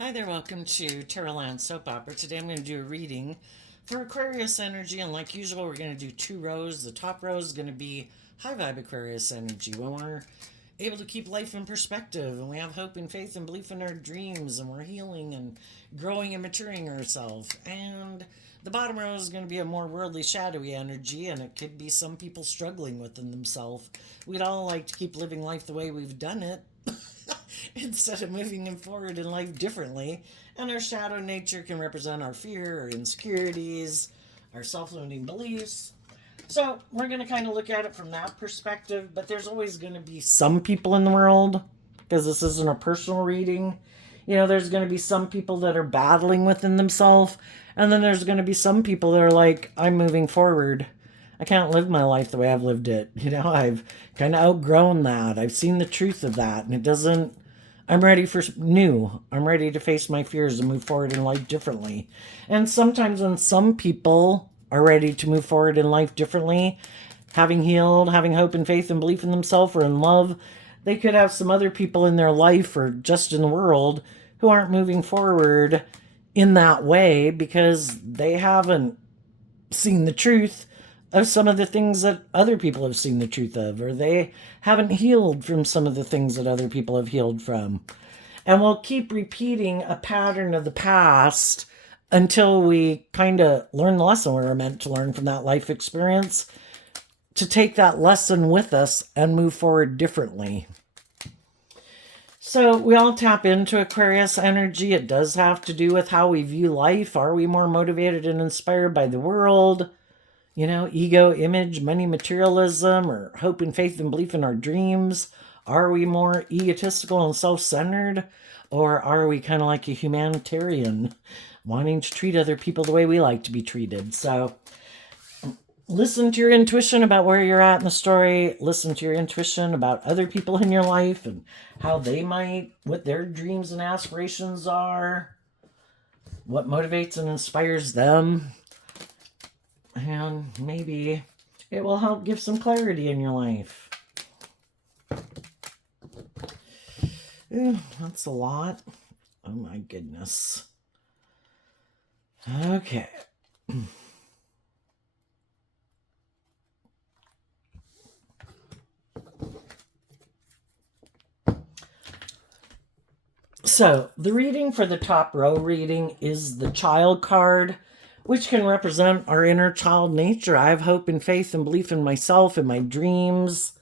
Hi there, welcome to Terraland Soap Opera. Today I'm going to do a reading for Aquarius energy, and like usual, we're going to do two rows. The top row is going to be high vibe Aquarius energy when we're able to keep life in perspective and we have hope and faith and belief in our dreams and we're healing and growing and maturing ourselves. And the bottom row is going to be a more worldly, shadowy energy, and it could be some people struggling within themselves. We'd all like to keep living life the way we've done it instead of moving forward in life differently. And our shadow nature can represent our fear, our insecurities, our self limiting beliefs. So we're going to kind of look at it from that perspective, but there's always going to be some people in the world, because this isn't a personal reading. There's going to be some people that are battling within themselves, and then there's going to be some people that are like, I'm moving forward. I can't live my life the way I've lived it. I've kind of outgrown that. I've seen the truth of that, and it doesn't. I'm ready for new. I'm ready to face my fears and move forward in life differently. And sometimes when some people are ready to move forward in life differently, having healed, having hope and faith and belief in themselves or in love, they could have some other people in their life or just in the world who aren't moving forward in that way because they haven't seen the truth of some of the things that other people have seen the truth of, or they haven't healed from some of the things that other people have healed from. And we'll keep repeating a pattern of the past until we kind of learn the lesson we were meant to learn from that life experience, to take that lesson with us and move forward differently. So we all tap into Aquarius energy. It does have to do with how we view life. Are we more motivated and inspired by the world? Ego, image, money, materialism, or hope and faith and belief in our dreams? Are we more egotistical and self-centered? Or are we kind of like a humanitarian, wanting to treat other people the way we like to be treated? So listen to your intuition about where you're at in the story. Listen to your intuition about other people in your life and how they might, what their dreams and aspirations are, what motivates and inspires them. And maybe it will help give some clarity in your life. Ooh, that's a lot. Oh my goodness. Okay. So, the reading for the top row reading is the child card, which can represent our inner child nature. I have hope and faith and belief in myself and my dreams.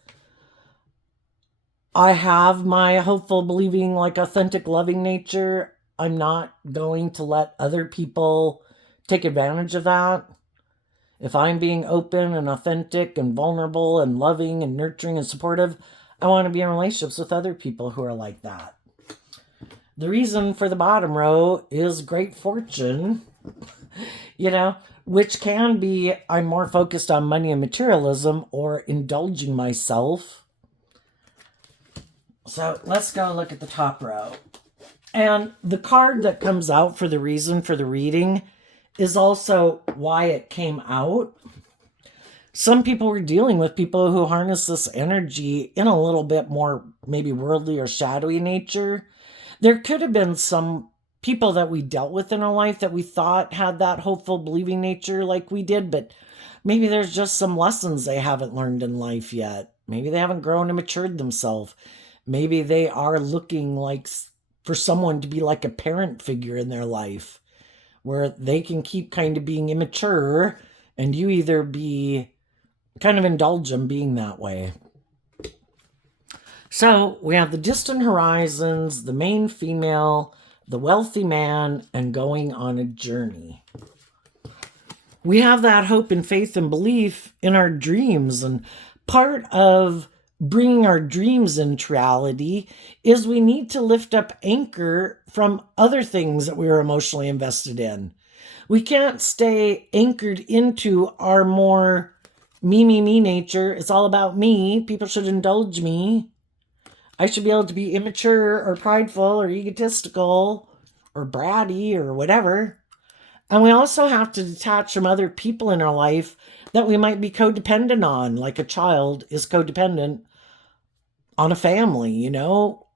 I have my hopeful, believing, like authentic, loving nature. I'm not going to let other people take advantage of that. If I'm being open and authentic and vulnerable and loving and nurturing and supportive, I want to be in relationships with other people who are like that. The reason for the bottom row is great fortune, which can be I'm more focused on money and materialism or indulging myself. So let's go look at the top row. And the card that comes out for the reason for the reading is also why it came out. Some people were dealing with people who harness this energy in a little bit more maybe worldly or shadowy nature. There could have been some people that we dealt with in our life that we thought had that hopeful, believing nature like we did, but maybe there's just some lessons they haven't learned in life yet. Maybe they haven't grown and matured themselves. Maybe they are looking like for someone to be like a parent figure in their life where they can keep kind of being immature and you either be kind of indulge them being that way. So we have the distant horizons, the main female, the wealthy man, and going on a journey. We have that hope and faith and belief in our dreams. And part of bringing our dreams into reality is we need to lift up anchor from other things that we are emotionally invested in. We can't stay anchored into our more me nature. It's all about me. People should indulge me. I should be able to be immature or prideful or egotistical or bratty or whatever. And we also have to detach from other people in our life that we might be codependent on, like a child is codependent on a family,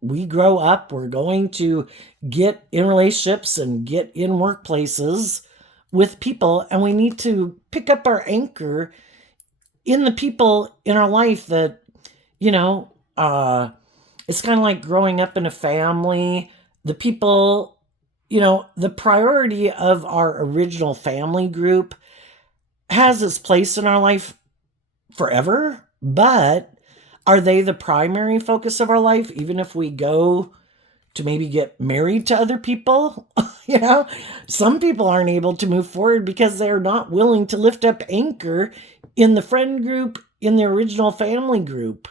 we grow up, we're going to get in relationships and get in workplaces with people, and we need to pick up our anchor in the people in our life that, you know, it's kind of like growing up in a family. The people, the priority of our original family group has its place in our life forever, but are they the primary focus of our life, even if we go to maybe get married to other people? Some people aren't able to move forward because they're not willing to lift up anchor in the friend group, in the original family group.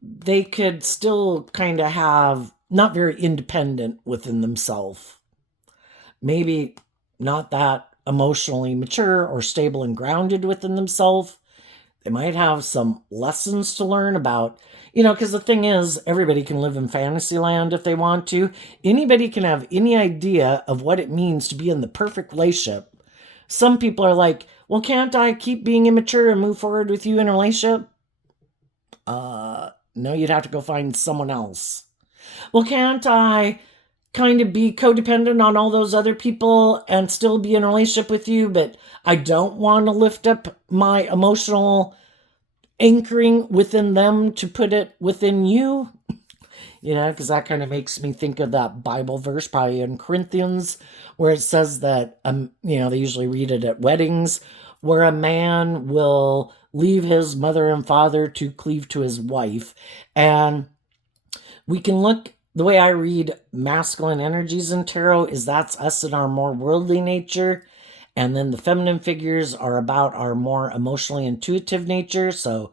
They could still kind of have not very independent within themselves. Maybe not that emotionally mature or stable and grounded within themselves. They might have some lessons to learn about, because the thing is, everybody can live in fantasy land if they want to. Anybody can have any idea of what it means to be in the perfect relationship. Some people are like, well, can't I keep being immature and move forward with you in a relationship? No, you'd have to go find someone else. Well, can't I kind of be codependent on all those other people and still be in a relationship with you, but I don't want to lift up my emotional anchoring within them to put it within you? Because that kind of makes me think of that Bible verse, probably in Corinthians, where it says that, they usually read it at weddings, where a man will leave his mother and father to cleave to his wife. And we can look, the way I read masculine energies in tarot is that's us in our more worldly nature. And then the feminine figures are about our more emotionally intuitive nature. So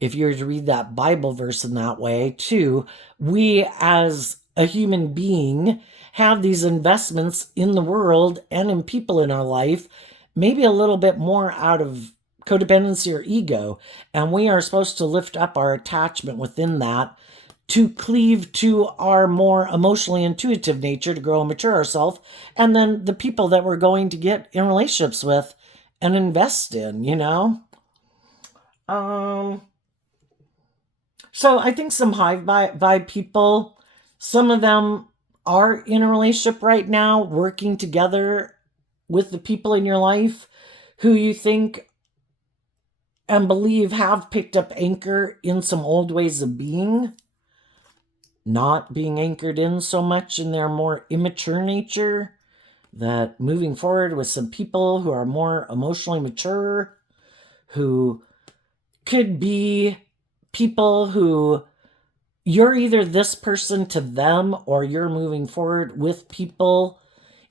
if you were to read that Bible verse in that way too, we as a human being have these investments in the world and in people in our life, maybe a little bit more out of codependency or ego. And we are supposed to lift up our attachment within that to cleave to our more emotionally intuitive nature to grow and mature ourselves. And then the people that we're going to get in relationships with and invest in, So I think some high vibe people, some of them are in a relationship right now, working together with the people in your life who you think and believe have picked up anchor in some old ways of being, not being anchored in so much in their more immature nature, that moving forward with some people who are more emotionally mature, who could be people who you're either this person to them or you're moving forward with people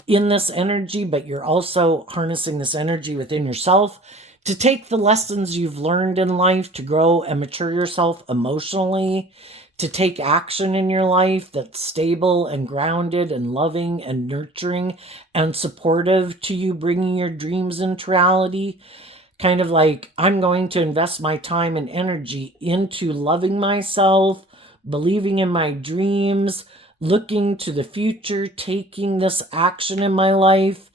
in this energy, but you're also harnessing this energy within yourself to take the lessons you've learned in life to grow and mature yourself emotionally, to take action in your life that's stable and grounded and loving and nurturing and supportive to you bringing your dreams into reality. Kind of like, I'm going to invest my time and energy into loving myself, believing in my dreams, looking to the future, taking this action in my life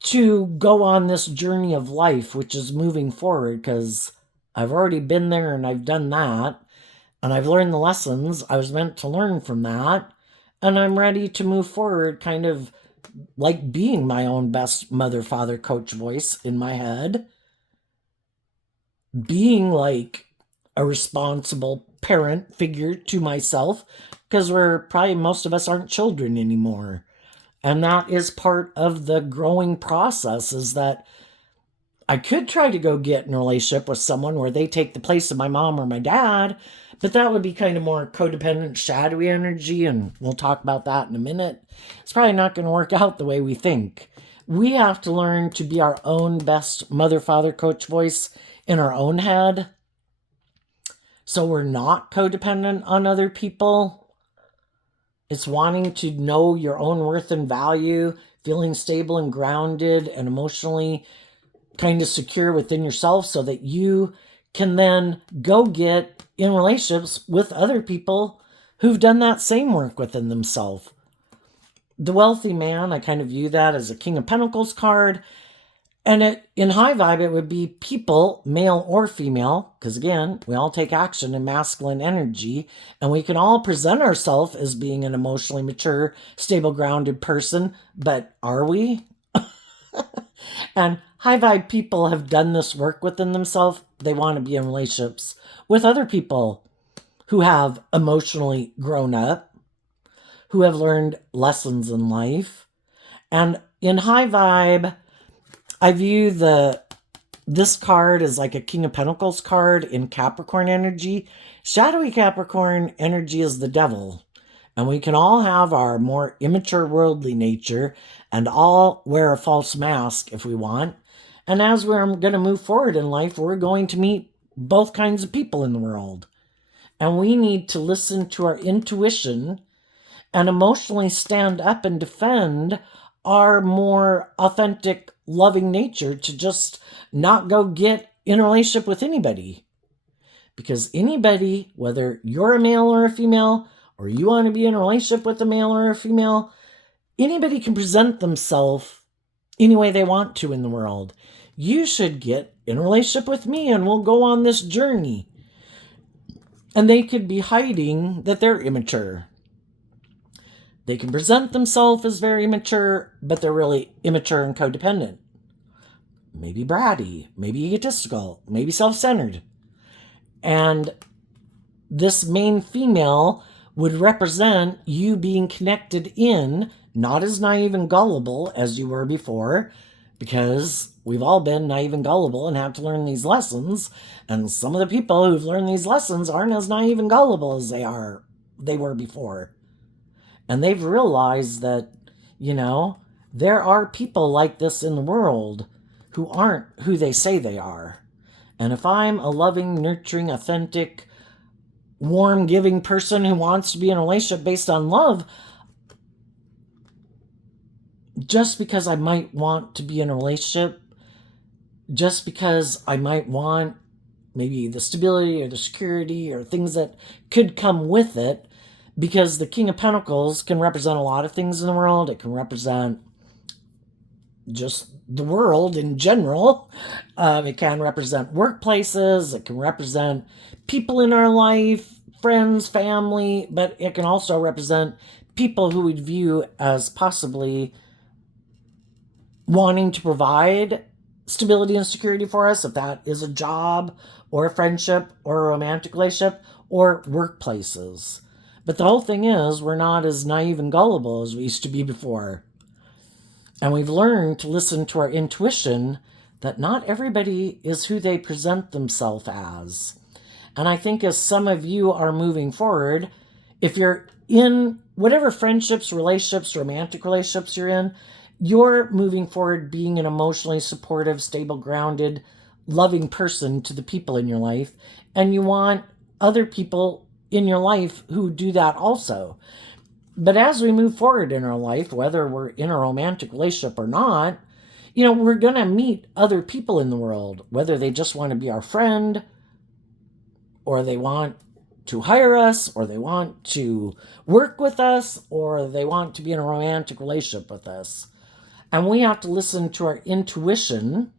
to go on this journey of life, which is moving forward, because I've already been there and I've done that. And I've learned the lessons I was meant to learn from that. And I'm ready to move forward, kind of like being my own best mother, father, coach voice in my head. Being like a responsible parent figure to myself, because most of us aren't children anymore. And that is part of the growing process, is that I could try to go get in a relationship with someone where they take the place of my mom or my dad, but that would be kind of more codependent, shadowy energy, and we'll talk about that in a minute. It's probably not going to work out the way we think. We have to learn to be our own best mother, father, coach voice in our own head, so we're not codependent on other people. It's wanting to know your own worth and value, feeling stable and grounded and emotionally kind of secure within yourself so that you can then go get in relationships with other people who've done that same work within themselves. The wealthy man, I kind of view that as a King of Pentacles card. And in high vibe, it would be people, male or female, because again, we all take action in masculine energy, and we can all present ourselves as being an emotionally mature, stable, grounded person, but are we? And high vibe people have done this work within themselves. They want to be in relationships with other people who have emotionally grown up, who have learned lessons in life. And in high vibe, I view this card as like a King of Pentacles card in Capricorn energy. Shadowy Capricorn energy is the devil. And we can all have our more immature worldly nature and all wear a false mask if we want. And as we're going to move forward in life, we're going to meet both kinds of people in the world. And we need to listen to our intuition and emotionally stand up and defend our more authentic, loving nature to just not go get in a relationship with anybody. Because anybody, whether you're a male or a female, or you want to be in a relationship with a male or a female, anybody can present themselves any way they want to in the world. You should get in a relationship with me and we'll go on this journey. And they could be hiding that they're immature. They can present themselves as very mature, but they're really immature and codependent. Maybe bratty, maybe egotistical, maybe self-centered. And this main female would represent you being connected in, not as naive and gullible as you were before, because we've all been naive and gullible and have to learn these lessons. And some of the people who've learned these lessons aren't as naive and gullible as they were before. And they've realized that, there are people like this in the world who aren't who they say they are. And if I'm a loving, nurturing, authentic, warm, giving person who wants to be in a relationship based on love, just because I might want to be in a relationship, just because I might want maybe the stability or the security or things that could come with it, because the King of Pentacles can represent a lot of things in the world. It can represent just the world in general. It can represent workplaces. It can represent people in our life, friends, family, but it can also represent people who we'd view as possibly wanting to provide stability and security for us, if that is a job or a friendship or a romantic relationship or workplaces. But the whole thing is, we're not as naive and gullible as we used to be before. And we've learned to listen to our intuition that not everybody is who they present themselves as. And I think as some of you are moving forward, if you're in whatever friendships, relationships, romantic relationships you're moving forward being an emotionally supportive, stable, grounded, loving person to the people in your life. And you want other people in your life who do that also. But as we move forward in our life, whether we're in a romantic relationship or not, we're going to meet other people in the world, whether they just want to be our friend, or they want to hire us, or they want to work with us, or they want to be in a romantic relationship with us. And we have to listen to our intuition.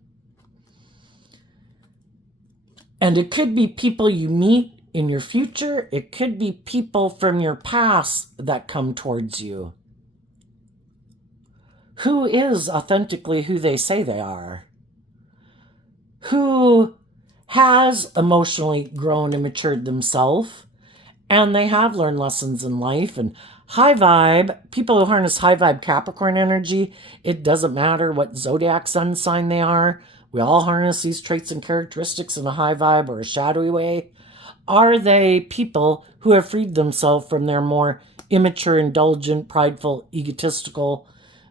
And it could be people you meet in your future. It could be people from your past that come towards you. Who is authentically who they say they are? Who has emotionally grown and matured themselves, and they have learned lessons in life. And high vibe, people who harness high vibe Capricorn energy, it doesn't matter what zodiac sun sign they are. We all harness these traits and characteristics in a high vibe or a shadowy way. Are they people who have freed themselves from their more immature, indulgent, prideful, egotistical,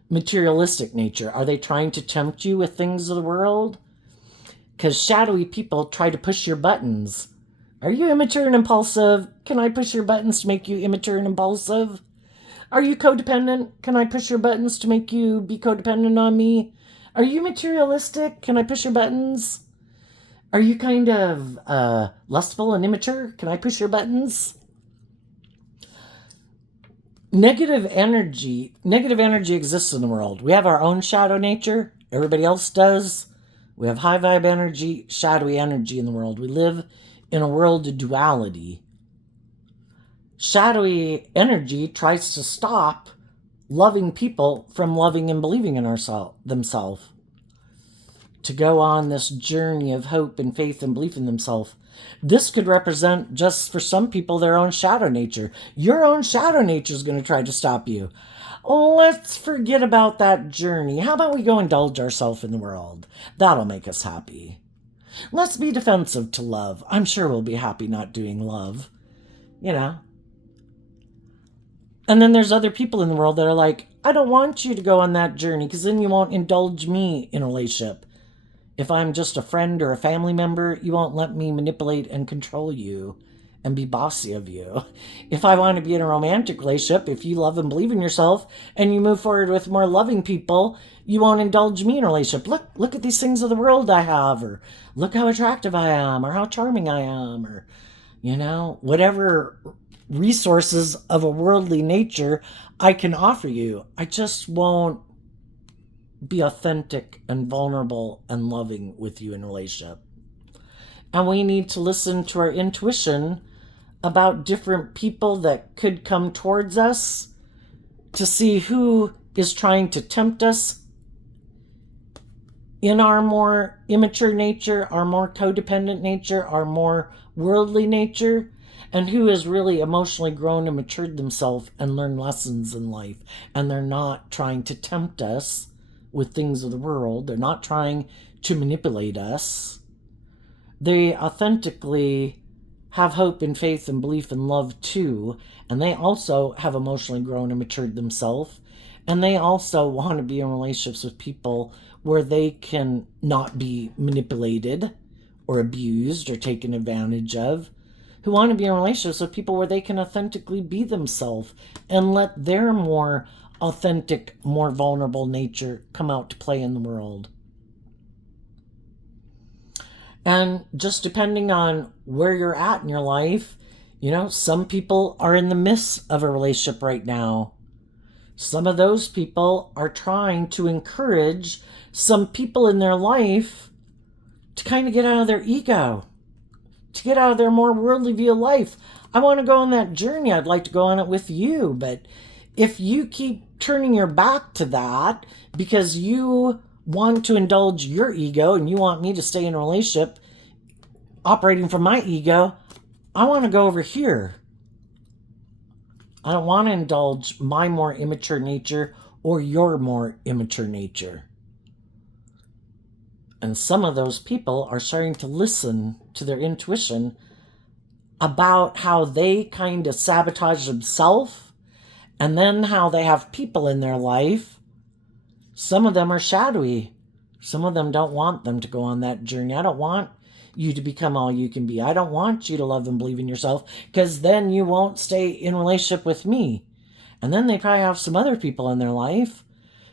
materialistic nature? Are they trying to tempt you with things of the world? Because shadowy people try to push your buttons. Are you immature and impulsive? Can I push your buttons to make you immature and impulsive? Are you codependent? Can I push your buttons to make you be codependent on me? Are you materialistic? Can I push your buttons? Are you kind of lustful and immature? Can I push your buttons? Negative energy exists in the world. We have our own shadow nature. Everybody else does. We have high vibe energy, shadowy energy in the world. We live in a world of duality. Shadowy energy tries to stop loving people from loving and believing in themselves. To go on this journey of hope and faith and belief in themselves. This could represent, just for some people, their own shadow nature. Your own shadow nature is going to try to stop you. Let's forget about that journey. How about we go indulge ourselves in the world? That'll make us happy. Let's be defensive to love. I'm sure we'll be happy not doing love. You know. And then there's other people in the world that are like, I don't want you to go on that journey because then you won't indulge me in a relationship. If I'm just a friend or a family member, you won't let me manipulate and control you and be bossy of you. If I want to be in a romantic relationship, if you love and believe in yourself and you move forward with more loving people, you won't indulge me in a relationship. Look at these things of the world I have, or look how attractive I am, or how charming I am, or, whatever resources of a worldly nature I can offer you. I just won't be authentic and vulnerable and loving with you in a relationship. And we need to listen to our intuition about different people that could come towards us to see who is trying to tempt us in our more immature nature, our more codependent nature, our more worldly nature, and who has really emotionally grown and matured themselves and learned lessons in life. And they're not trying to tempt us with things of the world. They're not trying to manipulate us. They authentically have hope and faith and belief and love too. And they also have emotionally grown and matured themselves. And they also want to be in relationships with people where they can not be manipulated or abused or taken advantage of. Who want to be in relationships with people where they can authentically be themselves and let their more authentic, more vulnerable nature come out to play in the world. And just depending on where you're at in your life, some people are in the midst of a relationship right now. Some of those people are trying to encourage some people in their life to kind of get out of their ego, to get out of their more worldly view of life. I want to go on that journey. I'd like to go on it with you. But if you keep turning your back to that because you want to indulge your ego and you want me to stay in a relationship operating from my ego, I want to go over here. I don't want to indulge my more immature nature or your more immature nature. And some of those people are starting to listen to their intuition about how they kind of sabotage themselves, and then how they have people in their life. Some of them are shadowy. Some of them don't want them to go on that journey. I don't want you to become all you can be. I don't want you to love and believe in yourself, because then you won't stay in relationship with me. And then they probably have some other people in their life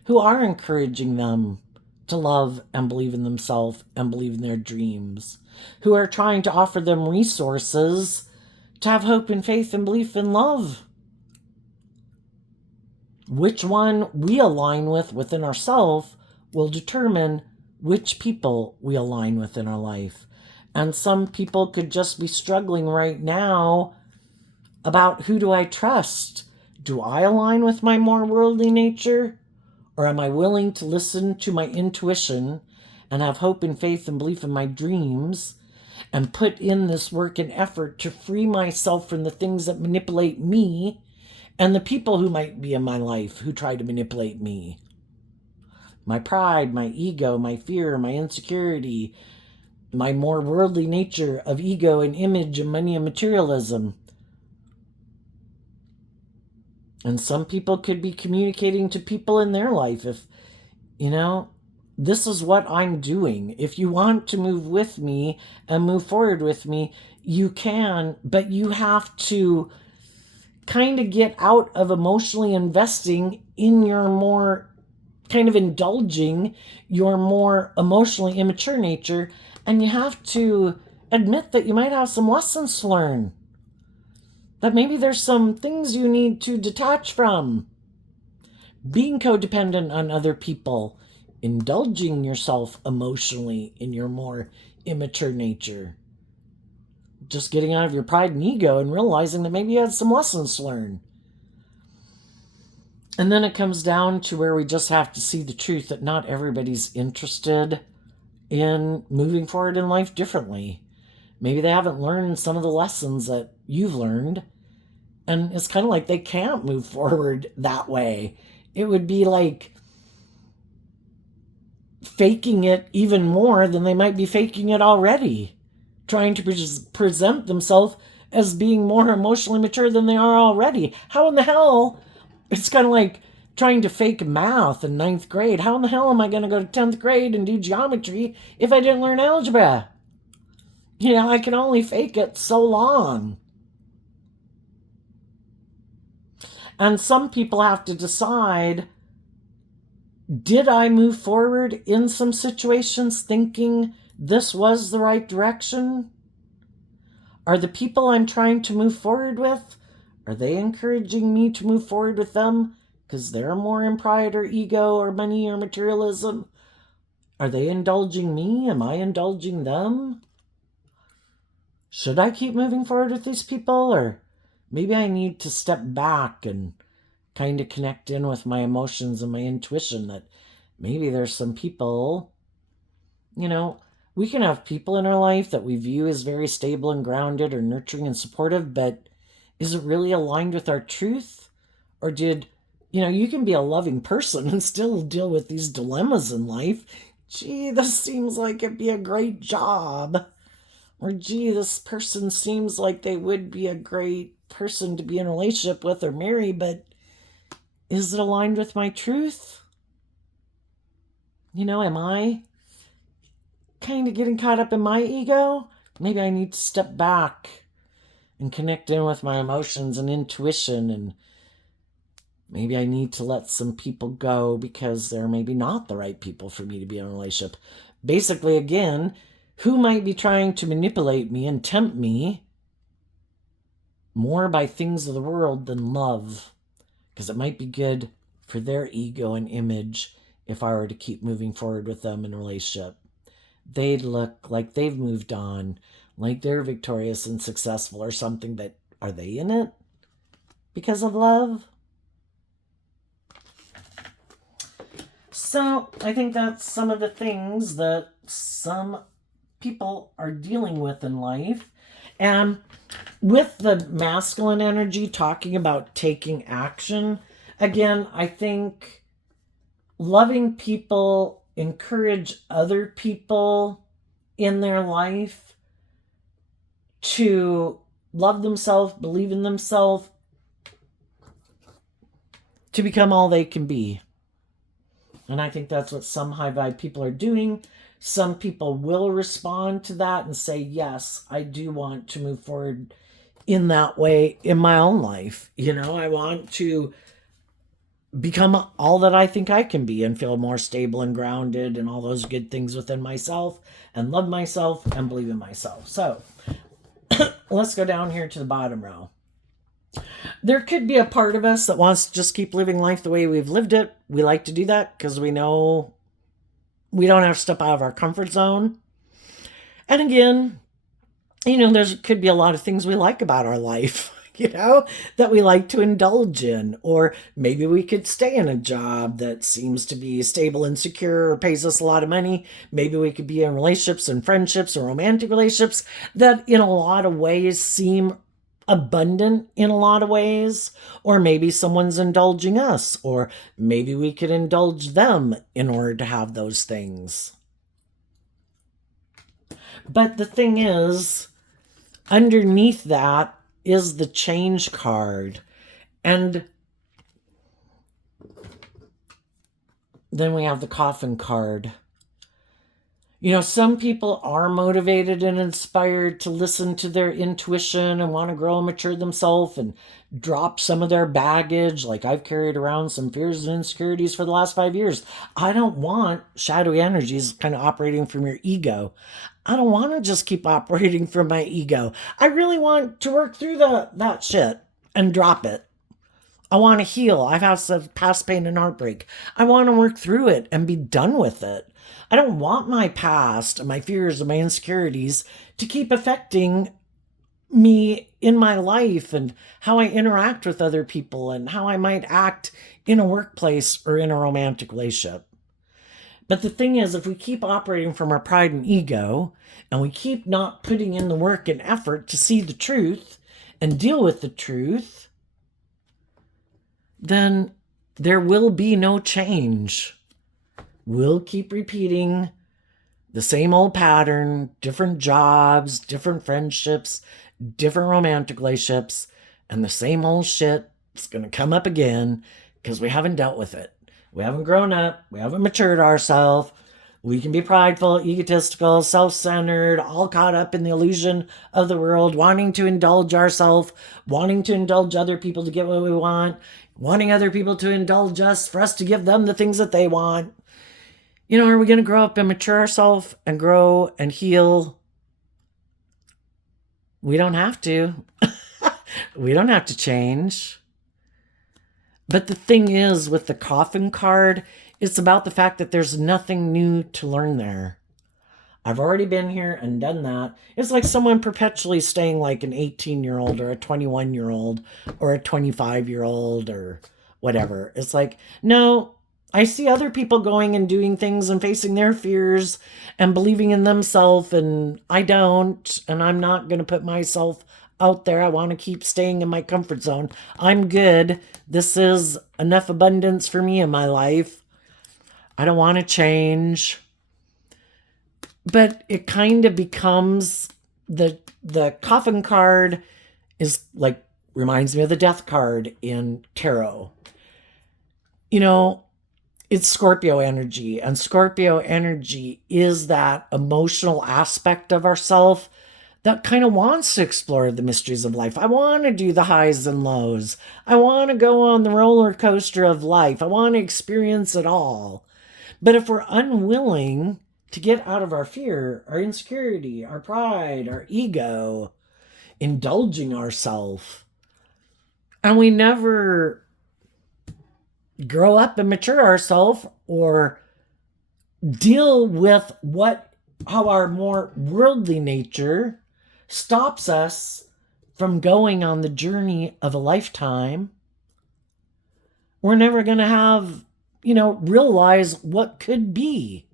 who are encouraging them to love and believe in themselves and believe in their dreams, who are trying to offer them resources to have hope and faith and belief in love. Which one we align with within ourselves will determine which people we align with in our life. And some people could just be struggling right now about, who do I trust? Do I align with my more worldly nature? Or am I willing to listen to my intuition and have hope and faith and belief in my dreams and put in this work and effort to free myself from the things that manipulate me and the people who might be in my life who try to manipulate me? My pride, my ego, my fear, my insecurity, my more worldly nature of ego and image and money and materialism. And some people could be communicating to people in their life, if, this is what I'm doing. If you want to move with me and move forward with me, you can, but you have to kind of get out of emotionally investing in your more kind of indulging your more emotionally immature nature, and you have to admit that you might have some lessons to learn, that maybe there's some things you need to detach from. Being codependent on other people indulging yourself emotionally in your more immature nature. Just getting out of your pride and ego and realizing that maybe you had some lessons to learn. And then it comes down to where we just have to see the truth that not everybody's interested in moving forward in life differently. Maybe they haven't learned some of the lessons that you've learned. And it's kind of like they can't move forward that way. It would be like faking it even more than they might be faking it already. Trying to present themselves as being more emotionally mature than they are already. How in the hell? It's kind of like trying to fake math in 9th grade. How in the hell am I going to go to 10th grade and do geometry if I didn't learn algebra? I can only fake it so long. And some people have to decide, did I move forward in some situations thinking this was the right direction? Are the people I'm trying to move forward with, are they encouraging me to move forward with them because they're more in pride or ego or money or materialism? Are they indulging me? Am I indulging them? Should I keep moving forward with these people? Or maybe I need to step back and kind of connect in with my emotions and my intuition that maybe there's some people, we can have people in our life that we view as very stable and grounded or nurturing and supportive, but is it really aligned with our truth? Or you can be a loving person and still deal with these dilemmas in life. Gee, this seems like it'd be a great job. Or gee, this person seems like they would be a great person to be in a relationship with or marry, but is it aligned with my truth? Am I kind of getting caught up in my ego? Maybe I need to step back and connect in with my emotions and intuition, and maybe I need to let some people go because they're maybe not the right people for me to be in a relationship. Basically, again, who might be trying to manipulate me and tempt me more by things of the world than love? Because it might be good for their ego and image if I were to keep moving forward with them in a relationship. They'd look like they've moved on, like they're victorious and successful or something, but are they in it because of love? So I think that's some of the things that some people are dealing with in life. And with the masculine energy talking about taking action, again, I think loving people encourage other people in their life to love themselves, believe in themselves, to become all they can be. And I think that's what some high vibe people are doing. Some people will respond to that and say, yes, I do want to move forward in that way in my own life. I want to become all that I think I can be and feel more stable and grounded and all those good things within myself and love myself and believe in myself. So let's go down here to the bottom row. There could be a part of us that wants to just keep living life the way we've lived it. We like to do that because we know we don't have to step out of our comfort zone. And again, there could be a lot of things we like about our life, that we like to indulge in. Or maybe we could stay in a job that seems to be stable and secure or pays us a lot of money. Maybe we could be in relationships and friendships or romantic relationships that in a lot of ways seem abundant in a lot of ways. Or maybe someone's indulging us, or maybe we could indulge them in order to have those things. But the thing is, underneath that is the change card. And then we have the coffin card. Some people are motivated and inspired to listen to their intuition and want to grow and mature themselves and drop some of their baggage. Like I've carried around some fears and insecurities for the last 5 years. I don't want shadowy energies kind of operating from your ego. I don't want to just keep operating from my ego. I really want to work through that shit and drop it. I want to heal. I've had some past pain and heartbreak. I want to work through it and be done with it. I don't want my past and my fears and my insecurities to keep affecting me in my life and how I interact with other people and how I might act in a workplace or in a romantic relationship. But the thing is, if we keep operating from our pride and ego and we keep not putting in the work and effort to see the truth and deal with the truth, then there will be no change. We'll keep repeating the same old pattern, different jobs, different friendships, different romantic relationships, and the same old shit is going to come up again because we haven't dealt with it. We haven't grown up. We haven't matured ourselves. We can be prideful, egotistical, self-centered, all caught up in the illusion of the world, wanting to indulge ourselves, wanting to indulge other people to get what we want, wanting other people to indulge us for us to give them the things that they want. You know, are we going to grow up and mature ourselves and grow and heal? We don't have to. We don't have to change. But the thing is, with the coffin card, it's about the fact that there's nothing new to learn there. I've already been here and done that. It's like someone perpetually staying like an 18-year-old or a 21-year-old or a 25-year-old or whatever. It's like, no, I see other people going and doing things and facing their fears and believing in themselves, and I don't, and I'm not going to put myself out there. I want to keep staying in my comfort zone. I'm good. This is enough abundance for me in my life. I don't want to change. But it kind of becomes the coffin card is like, reminds me of the death card in tarot. You know, it's Scorpio energy, and Scorpio energy is that emotional aspect of ourself that kind of wants to explore the mysteries of life. I want to do the highs and lows. I want to go on the roller coaster of life. I want to experience it all. But if we're unwilling to get out of our fear, our insecurity, our pride, our ego, indulging ourselves, and we never grow up and mature ourselves or deal with how our more worldly nature stops us from going on the journey of a lifetime, we're never going to have, realize what could be.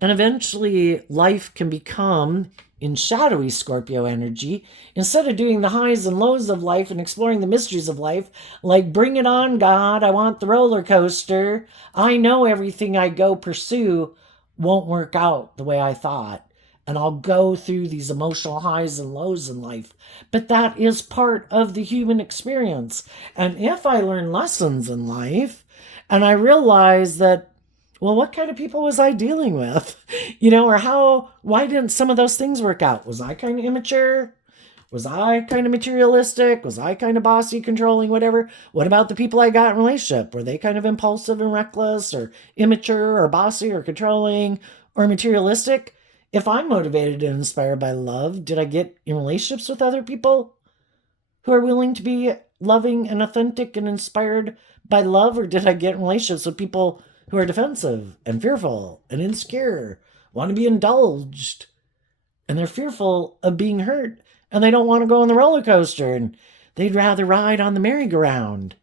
And eventually life can become, in shadowy Scorpio energy, instead of doing the highs and lows of life and exploring the mysteries of life, like, bring it on, God, I want the roller coaster. I know everything I go pursue won't work out the way I thought. And I'll go through these emotional highs and lows in life. But that is part of the human experience. And if I learn lessons in life, and I realize that, well, what kind of people was I dealing with? Or why didn't some of those things work out? Was I kind of immature? Was I kind of materialistic? Was I kind of bossy, controlling, whatever? What about the people I got in a relationship? Were they kind of impulsive and reckless, or immature, or bossy, or controlling, or materialistic? If I'm motivated and inspired by love, did I get in relationships with other people who are willing to be loving and authentic and inspired by love? Or did I get in relationships with people who are defensive and fearful and insecure, want to be indulged, and they're fearful of being hurt, and they don't want to go on the roller coaster, and they'd rather ride on the merry-go-round?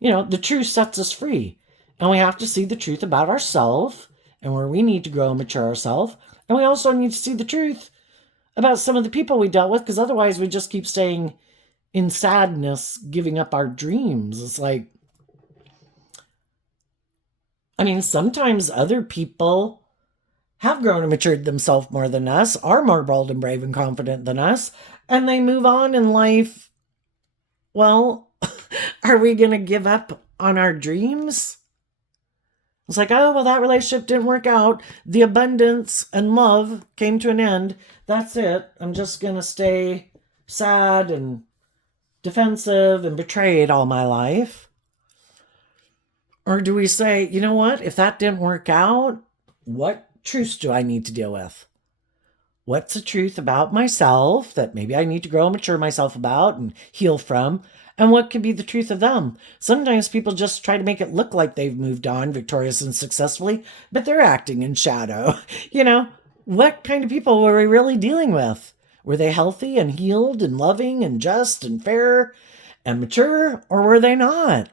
The truth sets us free, and we have to see the truth about ourselves and where we need to grow and mature ourselves. And we also need to see the truth about some of the people we dealt with, because otherwise we just keep staying in sadness, giving up our dreams. It's like, sometimes other people have grown and matured themselves more than us, are more bold and brave and confident than us, and they move on in life. Well, are we going to give up on our dreams? It's like, oh, well, that relationship didn't work out. The abundance and love came to an end. That's it. I'm just going to stay sad and defensive and betrayed all my life. Or do we say, you know what? If that didn't work out, what truths do I need to deal with? What's the truth about myself that maybe I need to grow and mature myself about and heal from? And what could be the truth of them? Sometimes people just try to make it look like they've moved on victorious and successfully, but they're acting in shadow. You know, what kind of people were we really dealing with? Were they healthy and healed and loving and just and fair and mature, or were they not?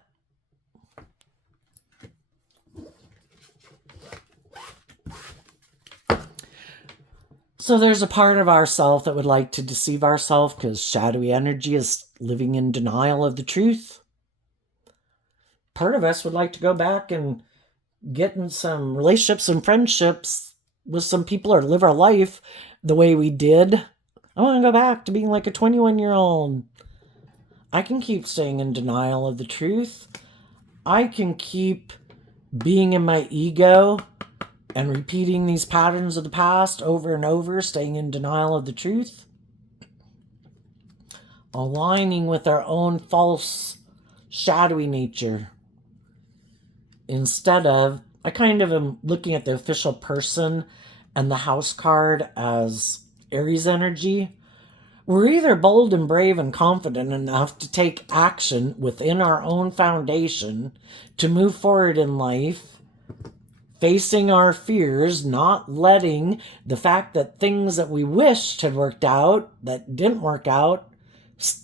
So there's a part of ourself that would like to deceive ourselves because shadowy energy is living in denial of the truth. Part of us would like to go back and get in some relationships and friendships with some people or live our life the way we did. I want to go back to being like a 21-year-old. I can keep staying in denial of the truth. I can keep being in my ego and repeating these patterns of the past over and over, staying in denial of the truth, aligning with our own false, shadowy nature. Instead of, I kind of am looking at the official person and the house card as Aries energy. We're either bold and brave and confident enough to take action within our own foundation to move forward in life, facing our fears, not letting the fact that things that we wished had worked out that didn't work out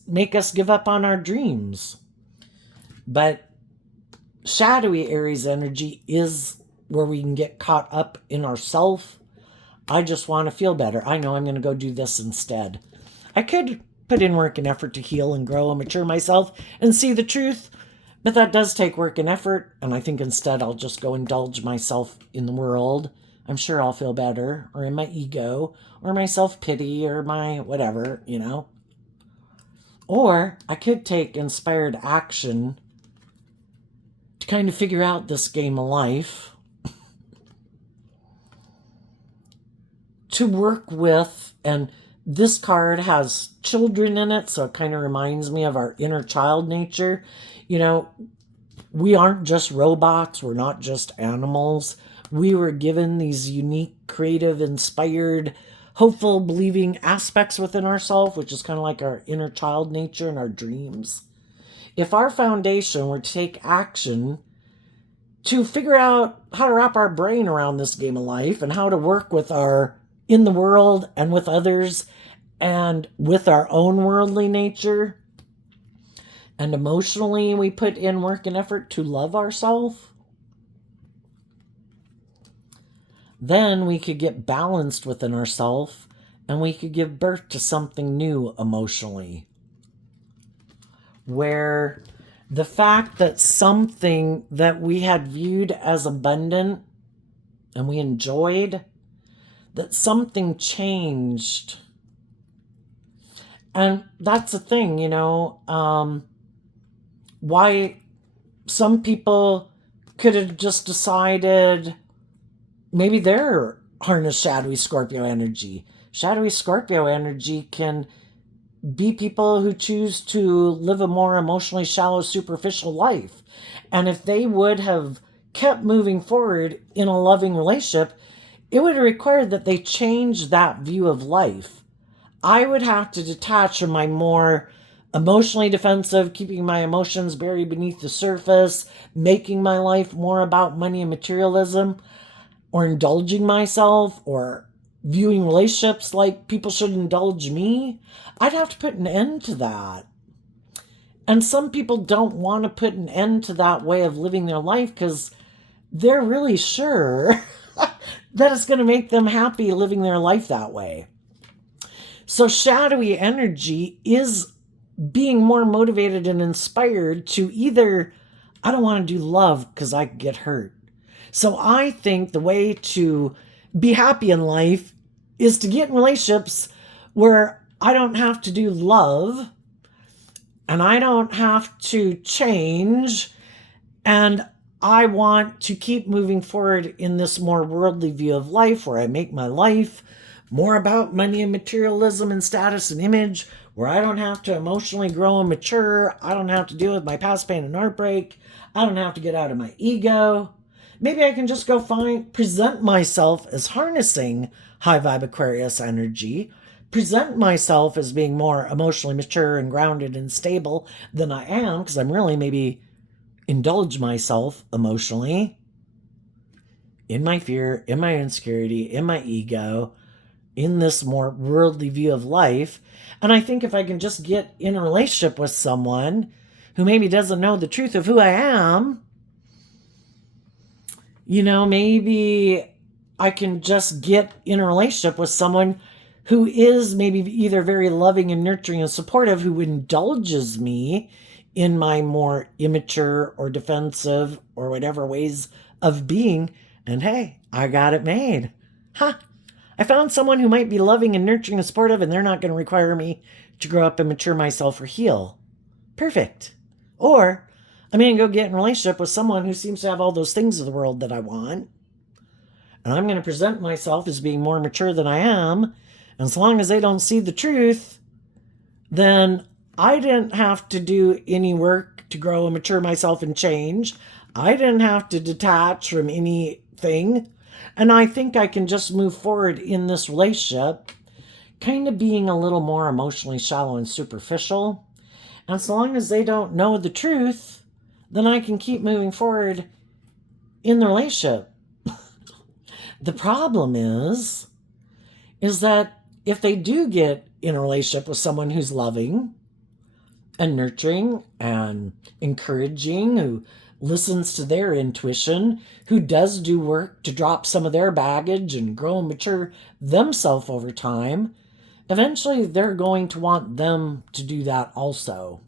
make us give up on our dreams. But shadowy Aries energy is where we can get caught up in ourself. I just want to feel better. I know I'm going to go do this instead. I could put in work and effort to heal and grow and mature myself and see the truth, but that does take work and effort, and I think instead I'll just go indulge myself in the world. I'm sure I'll feel better, or in my ego, or my self-pity, or my whatever, you know. Or I could take inspired action to kind of figure out this game of life, to work with, and this card has children in it, so it kind of reminds me of our inner child nature. You know, we aren't just robots. We're not just animals. We were given these unique, creative, inspired, hopeful, believing aspects within ourselves, which is kind of like our inner child nature and our dreams. If our foundation were to take action to figure out how to wrap our brain around this game of life and how to work with our in the world and with others and with our own worldly nature, and emotionally we put in work and effort to love ourselves, then we could get balanced within ourselves and we could give birth to something new emotionally, where the fact that something that we had viewed as abundant and we enjoyed, that something changed. And that's the thing, you know, why some people could have just decided maybe they're harness shadowy Scorpio energy. Shadowy Scorpio energy can be people who choose to live a more emotionally shallow, superficial life. And if they would have kept moving forward in a loving relationship, it would have required that they change that view of life. I would have to detach from my more emotionally defensive, keeping my emotions buried beneath the surface, making my life more about money and materialism, or indulging myself, or viewing relationships like people should indulge me. I'd have to put an end to that. And some people don't want to put an end to that way of living their life because they're really sure that it's going to make them happy living their life that way. So shadowy energy is being more motivated and inspired to either, I don't want to do love because I get hurt. So I think the way to be happy in life is to get in relationships where I don't have to do love and I don't have to change, and I want to keep moving forward in this more worldly view of life where I make my life more about money and materialism and status and image, where I don't have to emotionally grow and mature. I don't have to deal with my past pain and heartbreak. I don't have to get out of my ego. Maybe I can just go present myself as harnessing high vibe Aquarius energy, present myself as being more emotionally mature and grounded and stable than I am, because I'm really maybe indulge myself emotionally in my fear, in my insecurity, in my ego, in this more worldly view of life. And I think if I can just get in a relationship with someone who maybe doesn't know the truth of who I am, maybe I can just get in a relationship with someone who is maybe either very loving and nurturing and supportive, who indulges me in my more immature or defensive or whatever ways of being. And hey, I got it made. I found someone who might be loving and nurturing and supportive, and they're not going to require me to grow up and mature myself or heal. Perfect. Or I'm going to go get in a relationship with someone who seems to have all those things of the world that I want. And I'm going to present myself as being more mature than I am. And as long as they don't see the truth, then I didn't have to do any work to grow and mature myself and change. I didn't have to detach from anything. And I think I can just move forward in this relationship, kind of being a little more emotionally shallow and superficial. And as long as they don't know the truth, then I can keep moving forward in the relationship. The problem is that if they do get in a relationship with someone who's loving and nurturing and encouraging, who listens to their intuition, who does do work to drop some of their baggage and grow and mature themselves over time, eventually they're going to want them to do that also.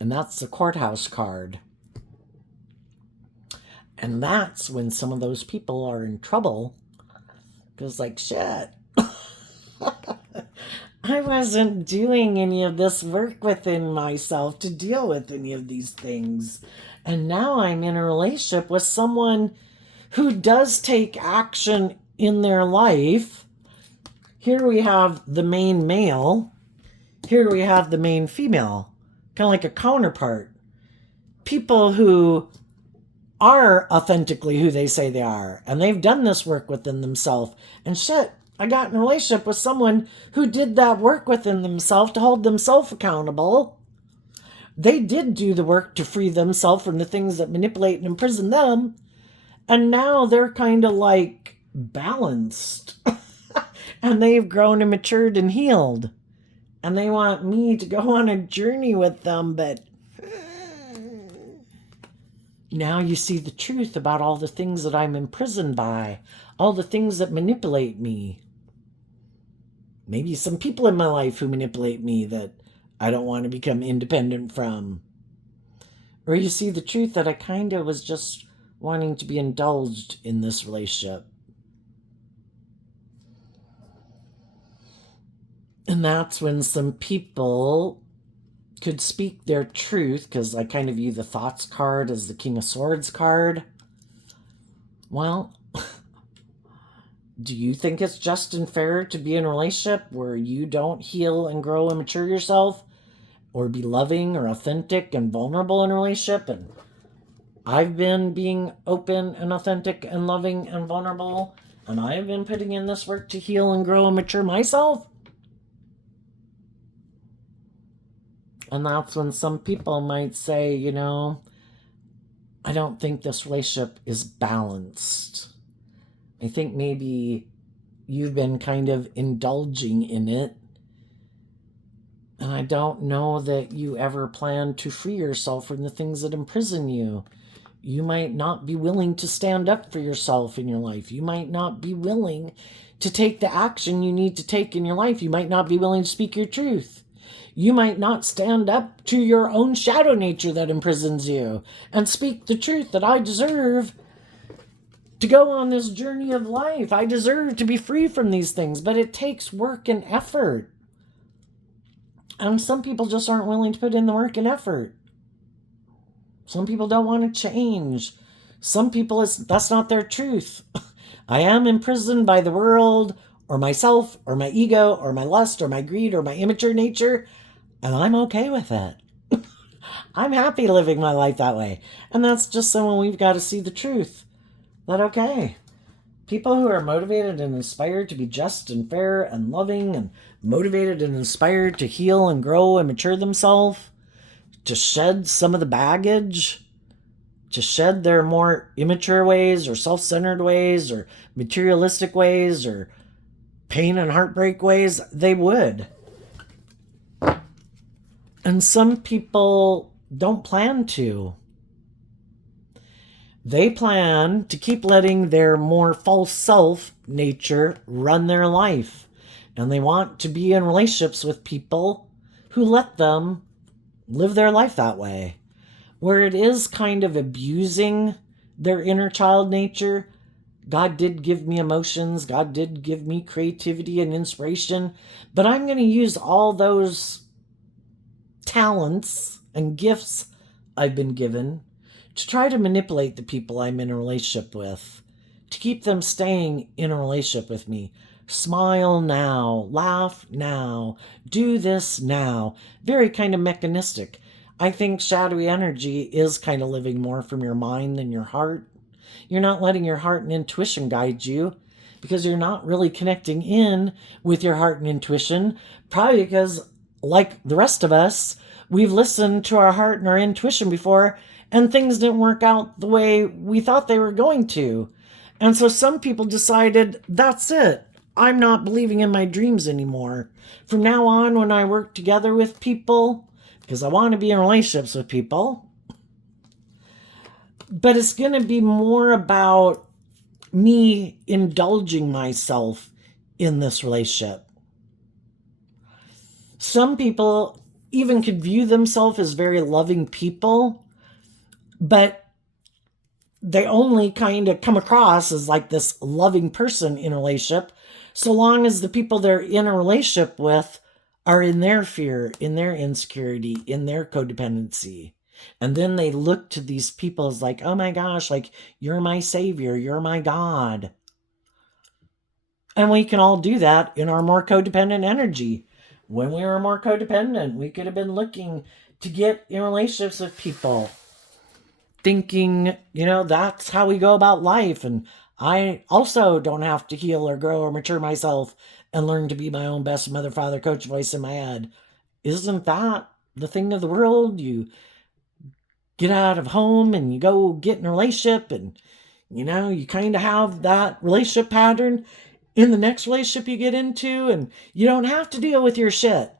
And that's the courthouse card. And that's when some of those people are in trouble. Because shit, I wasn't doing any of this work within myself to deal with any of these things. And now I'm in a relationship with someone who does take action in their life. Here we have the main male. Here we have the main female. Kind of like a counterpart. People who are authentically who they say they are. And they've done this work within themselves. And shit, I got in a relationship with someone who did that work within themselves to hold themselves accountable. They did do the work to free themselves from the things that manipulate and imprison them. And now they're kind of balanced. And they've grown and matured and healed. And they want me to go on a journey with them, but now you see the truth about all the things that I'm imprisoned by, all the things that manipulate me. Maybe some people in my life who manipulate me that I don't want to become independent from. Or you see the truth that I kind of was just wanting to be indulged in this relationship. And that's when some people could speak their truth, because I kind of view the thoughts card as the King of Swords card. Well, do you think it's just and fair to be in a relationship where you don't heal and grow and mature yourself, or be loving or authentic and vulnerable in a relationship? And I've been being open and authentic and loving and vulnerable, and I've been putting in this work to heal and grow and mature myself. And that's when some people might say, I don't think this relationship is balanced. I think maybe you've been kind of indulging in it. And I don't know that you ever plan to free yourself from the things that imprison you. You might not be willing to stand up for yourself in your life. You might not be willing to take the action you need to take in your life. You might not be willing to speak your truth. You might not stand up to your own shadow nature that imprisons you and speak the truth that I deserve to go on this journey of life. I deserve to be free from these things, but it takes work and effort. And some people just aren't willing to put in the work and effort. Some people don't want to change. Some people, that's not their truth. I am imprisoned by the world or myself or my ego or my lust or my greed or my immature nature. And I'm okay with it. I'm happy living my life that way. And that's just someone we've got to see the truth. That, okay, People who are motivated and inspired to be just and fair and loving and motivated and inspired to heal and grow and mature themselves, to shed some of the baggage, to shed their more immature ways or self-centered ways or materialistic ways or pain and heartbreak ways, they would. And some people don't plan to. They plan to keep letting their more false self nature run their life. And they want to be in relationships with people who let them live their life that way. Where it is kind of abusing their inner child nature. God did give me emotions. God did give me creativity and inspiration. But I'm going to use all those talents and gifts I've been given to try to manipulate the people I'm in a relationship with, to keep them staying in a relationship with me. Smile now, laugh now, do this now. Very kind of mechanistic. I think shadowy energy is kind of living more from your mind than your heart. You're not letting your heart and intuition guide you because you're not really connecting in with your heart and intuition, probably because, like the rest of us, we've listened to our heart and our intuition before and things didn't work out the way we thought they were going to. And so some people decided, that's it. I'm not believing in my dreams anymore. From now on, when I work together with people, because I want to be in relationships with people, but it's going to be more about me indulging myself in this relationship. Some people even could view themselves as very loving people, but they only kind of come across as like this loving person in a relationship so long as the people they're in a relationship with are in their fear, in their insecurity, in their codependency. And then they look to these people as like, oh my gosh, like, you're my savior, you're my God. And we can all do that in our more codependent energy. When we were more codependent, we could have been looking to get in relationships with people, thinking, that's how we go about life. And I also don't have to heal or grow or mature myself and learn to be my own best mother, father, coach voice in my head. Isn't that the thing of the world? You get out of home and you go get in a relationship and, you kind of have that relationship pattern in the next relationship you get into, and you don't have to deal with your shit.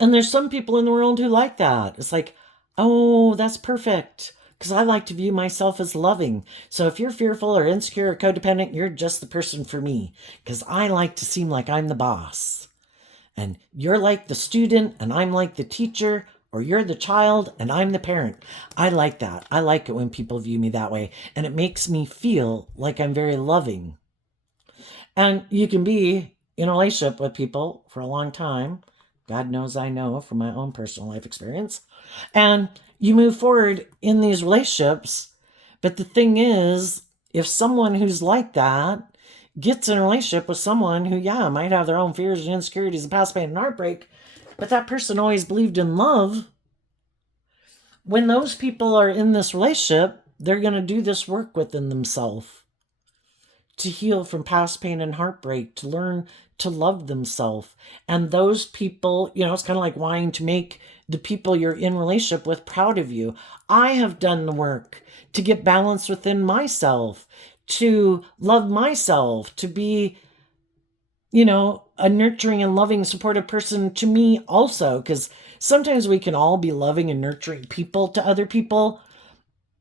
And there's some people in the world who like that. It's like, oh, that's perfect, because I like to view myself as loving. So if you're fearful or insecure or codependent, you're just the person for me, because I like to seem like I'm the boss. And you're like the student and I'm like the teacher, or you're the child and I'm the parent. I like that. I like it when people view me that way, and it makes me feel like I'm very loving. And you can be in a relationship with people for a long time. God knows I know from my own personal life experience. And you move forward in these relationships. But the thing is, if someone who's like that gets in a relationship with someone who, might have their own fears and insecurities and past pain and heartbreak, but that person always believed in love, when those people are in this relationship, they're going to do this work within themselves to heal from past pain and heartbreak, to learn to love themselves. And those people, it's kind of like wanting to make the people you're in relationship with proud of you. I have done the work to get balance within myself, to love myself, to be, a nurturing and loving, supportive person to me also. Because sometimes we can all be loving and nurturing people to other people,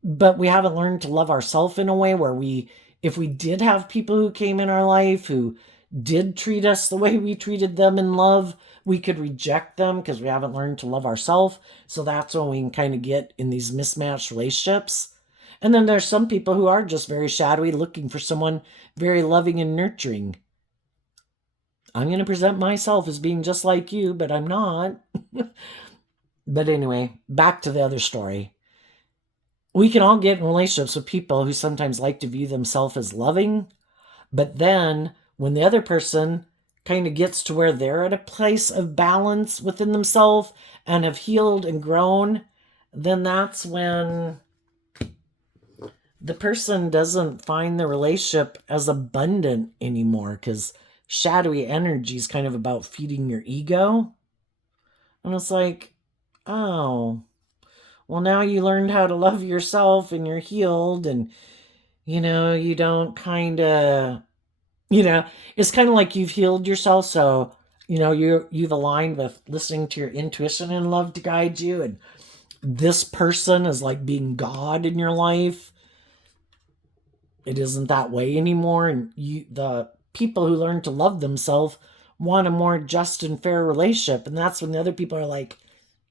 but we haven't learned to love ourselves in a way where if we did have people who came in our life who did treat us the way we treated them in love, we could reject them because we haven't learned to love ourselves. So that's when we can kind of get in these mismatched relationships. And then there's some people who are just very shadowy, looking for someone very loving and nurturing. I'm going to present myself as being just like you, but I'm not. But anyway, back to the other story. We can all get in relationships with people who sometimes like to view themselves as loving, but then when the other person kind of gets to where they're at a place of balance within themselves and have healed and grown, then that's when the person doesn't find the relationship as abundant anymore because shadowy energy is kind of about feeding your ego. And it's like, oh, well, now you learned how to love yourself and you're healed, and you don't kind of, you know, it's kind of like you've healed yourself. So, you've aligned with listening to your intuition and love to guide you. And this person is like being God in your life. It isn't that way anymore. And the people who learn to love themselves want a more just and fair relationship. And that's when the other people are like,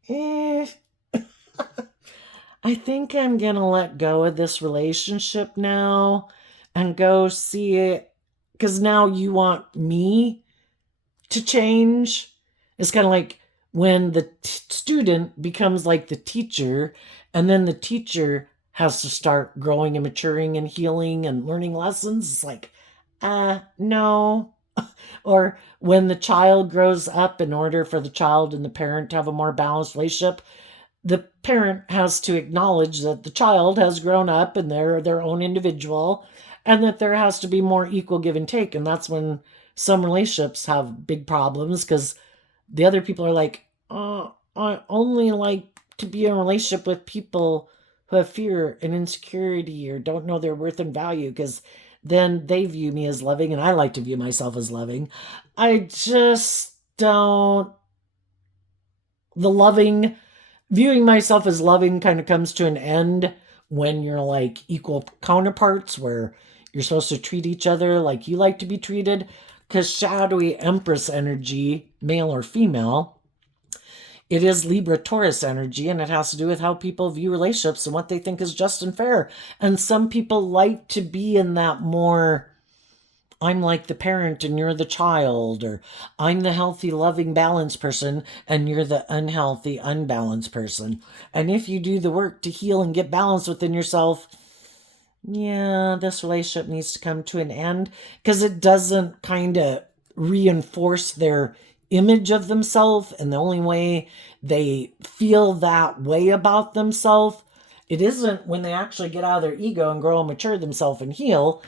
eh, I think I'm going to let go of this relationship now and go see it. Because now you want me to change. It's kind of like when the student becomes like the teacher, and then the teacher has to start growing and maturing and healing and learning lessons. It's like, no. Or when the child grows up, in order for the child and the parent to have a more balanced relationship, the parent has to acknowledge that the child has grown up and they're their own individual, and that there has to be more equal give and take. And that's when some relationships have big problems, because the other people are like, I only like to be in a relationship with people who have fear and insecurity or don't know their worth and value, because then they view me as loving and I like to view myself as loving. I just don't. The loving, viewing myself as loving kind of comes to an end when you're like equal counterparts, where you're supposed to treat each other like you like to be treated. Because shadowy Empress energy, male or female, it is Libra Taurus energy, and it has to do with how people view relationships and what they think is just and fair. And some people like to be in that more, I'm like the parent and you're the child, or I'm the healthy, loving, balanced person and you're the unhealthy, unbalanced person. And if you do the work to heal and get balance within yourself, yeah, this relationship needs to come to an end, because it doesn't kind of reinforce their image of themselves. And the only way they feel that way about themselves, it isn't when they actually get out of their ego and grow and mature themselves and heal.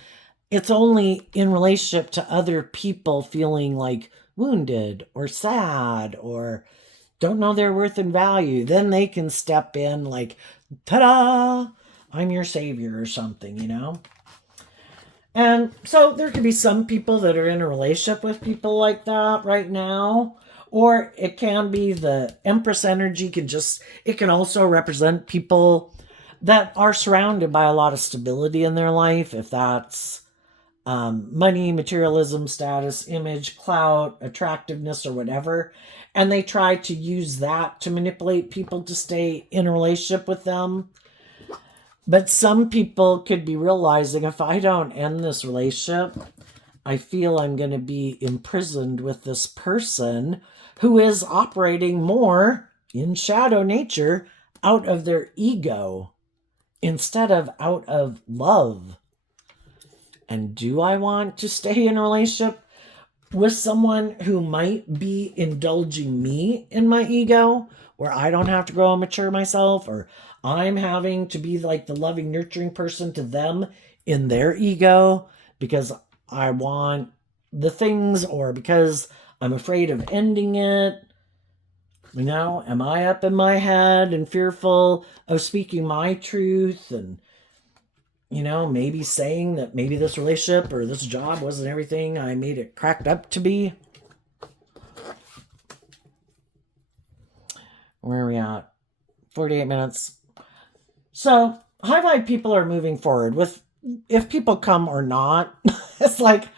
It's only in relationship to other people feeling like wounded or sad or don't know their worth and value. Then they can step in like, ta-da, I'm your savior or something. And so there could be some people that are in a relationship with people like that right now. Or it can be the Empress energy it can also represent people that are surrounded by a lot of stability in their life, if that's money, materialism, status, image, clout, attractiveness, or whatever. And they try to use that to manipulate people to stay in a relationship with them. But some people could be realizing, if I don't end this relationship, I feel I'm going to be imprisoned with this person who is operating more in shadow nature out of their ego instead of out of love. And do I want to stay in a relationship with someone who might be indulging me in my ego, where I don't have to grow and mature myself, or I'm having to be like the loving, nurturing person to them in their ego because I want the things, or because I'm afraid of ending it? Am I up in my head and fearful of speaking my truth, and maybe saying that maybe this relationship or this job wasn't everything I made it cracked up to be? Where are we at? 48 minutes. So, high vibe people are moving forward with, if people come or not, it's like,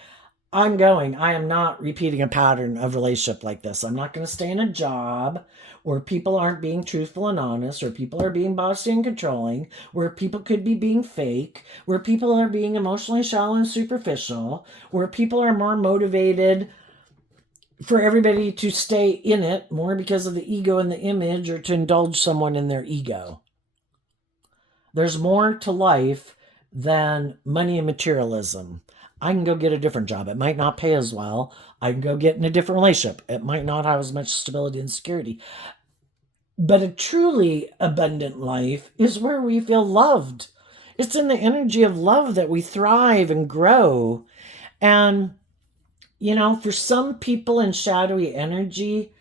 I'm going. I am not repeating a pattern of relationship like this. I'm not going to stay in a job where people aren't being truthful and honest, or people are being bossy and controlling, where people could be being fake, where people are being emotionally shallow and superficial, where people are more motivated for everybody to stay in it more because of the ego and the image, or to indulge someone in their ego. There's more to life than money and materialism. I can go get a different job. It might not pay as well. I can go get in a different relationship. It might not have as much stability and security. But a truly abundant life is where we feel loved. It's in the energy of love that we thrive and grow. And, for some people in shadowy energy,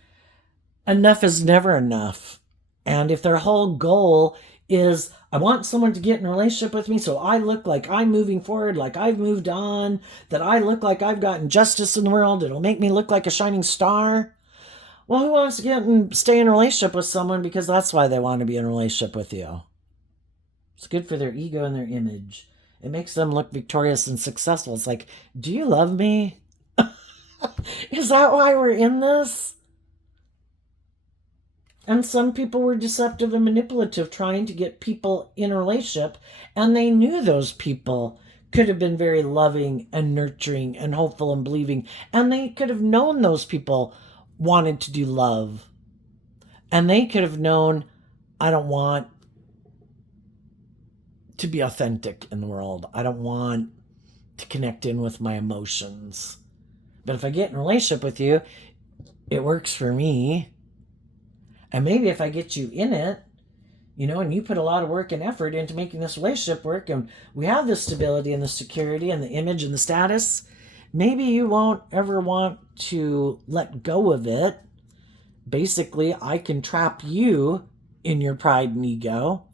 enough is never enough. And if their whole goal is, I want someone to get in a relationship with me so I look like I'm moving forward, like I've moved on, that I look like I've gotten justice in the world, it'll make me look like a shining star. Well, who wants to get and stay in a relationship with someone because that's why they want to be in a relationship with you? It's good for their ego and their image. It makes them look victorious and successful. It's like, do you love me? Is that why we're in this? And some people were deceptive and manipulative, trying to get people in a relationship, and they knew those people could have been very loving and nurturing and hopeful and believing, and they could have known those people wanted to do love. And they could have known, I don't want to be authentic in the world. I don't want to connect in with my emotions. But if I get in a relationship with you, it works for me. And maybe if I get you in it, and you put a lot of work and effort into making this relationship work, and we have the stability and the security and the image and the status, maybe you won't ever want to let go of it. Basically, I can trap you in your pride and ego,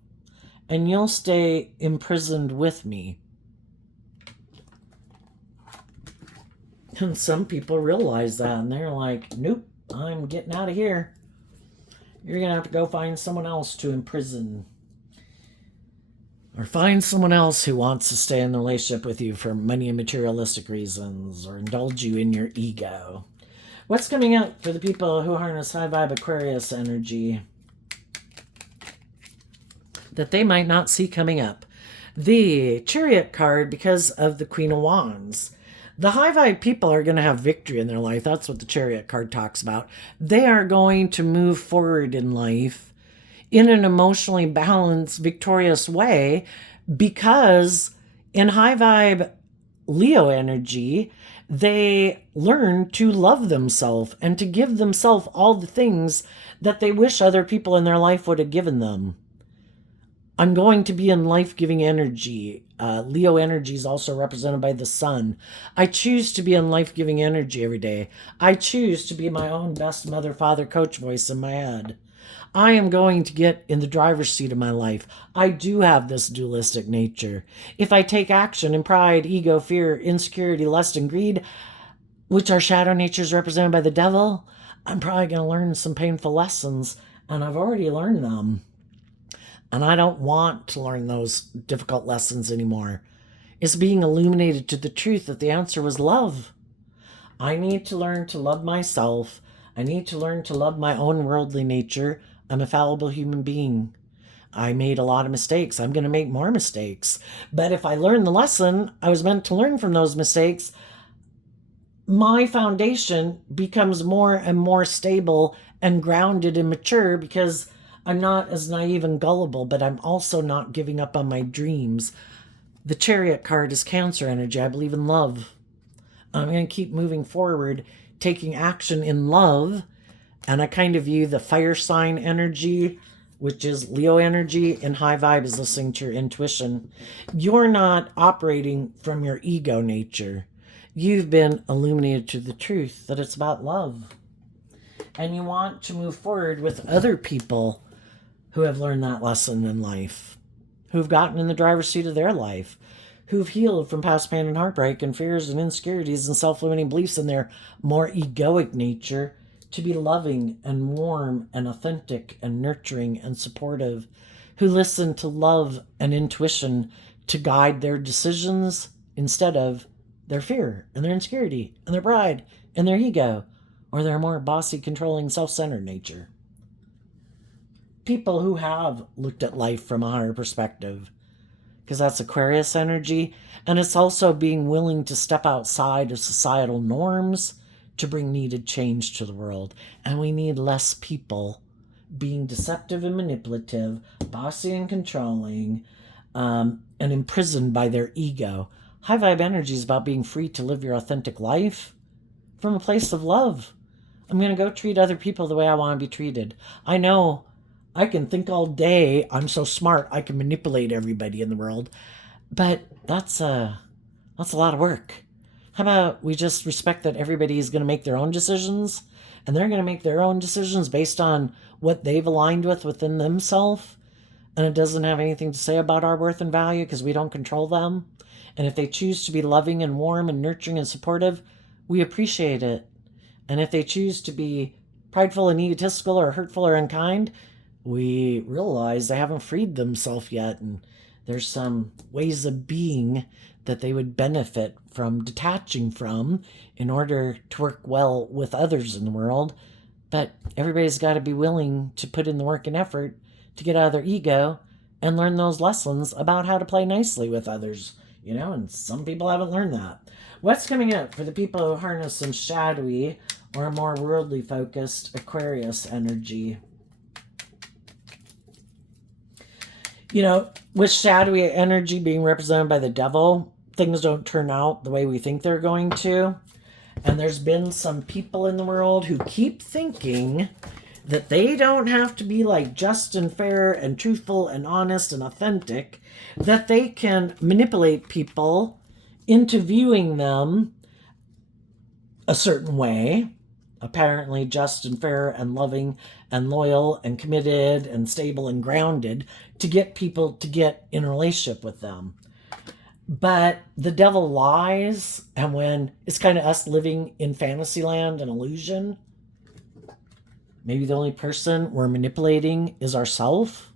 and you'll stay imprisoned with me. And some people realize that, and they're like, nope, I'm getting out of here. You're going to have to go find someone else to imprison. Or find someone else who wants to stay in the relationship with you for money and materialistic reasons, or indulge you in your ego. What's coming up for the people who harness high vibe Aquarius energy that they might not see coming up? The Chariot card, because of the Queen of Wands. The high vibe people are going to have victory in their life. That's what the Chariot card talks about. They are going to move forward in life in an emotionally balanced, victorious way, because in high vibe Leo energy, they learn to love themselves and to give themselves all the things that they wish other people in their life would have given them. I'm going to be in life-giving energy. Leo energy is also represented by the sun. I choose to be in life-giving energy every day. I choose to be my own best mother, father, coach voice in my head. I am going to get in the driver's seat of my life. I do have this dualistic nature. If I take action in pride, ego, fear, insecurity, lust, and greed, which are shadow natures represented by the devil, I'm probably going to learn some painful lessons, and I've already learned them. And I don't want to learn those difficult lessons anymore. It's being illuminated to the truth that the answer was love. I need to learn to love myself. I need to learn to love my own worldly nature. I'm a fallible human being. I made a lot of mistakes. I'm going to make more mistakes. But if I learn the lesson I was meant to learn from those mistakes, my foundation becomes more and more stable and grounded and mature, because I'm not as naive and gullible, but I'm also not giving up on my dreams. The Chariot card is Cancer energy. I believe in love. I'm going to keep moving forward, taking action in love. And I kind of view the fire sign energy, which is Leo energy, in high vibe, is listening to your intuition. You're not operating from your ego nature. You've been illuminated to the truth that it's about love. And you want to move forward with other people who have learned that lesson in life, who've gotten in the driver's seat of their life, who've healed from past pain and heartbreak and fears and insecurities and self-limiting beliefs in their more egoic nature, to be loving and warm and authentic and nurturing and supportive, who listen to love and intuition to guide their decisions instead of their fear and their insecurity and their pride and their ego, or their more bossy, controlling, self-centered nature. People who have looked at life from a higher perspective, because that's Aquarius energy, and it's also being willing to step outside of societal norms to bring needed change to the world. And we need less people being deceptive and manipulative, bossy and controlling, and imprisoned by their ego. High vibe energy is about being free to live your authentic life from a place of love. I'm going to go treat other people the way I want to be treated. I know I can think all day, I'm so smart, I can manipulate everybody in the world. But that's a lot of work. How about we just respect that everybody is going to make their own decisions, and they're going to make their own decisions based on what they've aligned with within themselves, and it doesn't have anything to say about our worth and value because we don't control them. And if they choose to be loving and warm and nurturing and supportive, we appreciate it. And if they choose to be prideful and egotistical or hurtful or unkind, we realize they haven't freed themselves yet, and there's some ways of being that they would benefit from detaching from in order to work well with others in the world. But everybody's got to be willing to put in the work and effort to get out of their ego and learn those lessons about how to play nicely with others, and some people haven't learned that. What's coming up for the people who harness some shadowy or more worldly focused Aquarius energy? With shadowy energy being represented by the devil, things don't turn out the way we think they're going to. And there's been some people in the world who keep thinking that they don't have to be like just and fair and truthful and honest and authentic, that they can manipulate people into viewing them a certain way, apparently just and fair and loving and loyal and committed and stable and grounded, to get people to get in a relationship with them. But the devil lies, and when it's kind of us living in fantasy land and illusion, maybe the only person we're manipulating is ourself.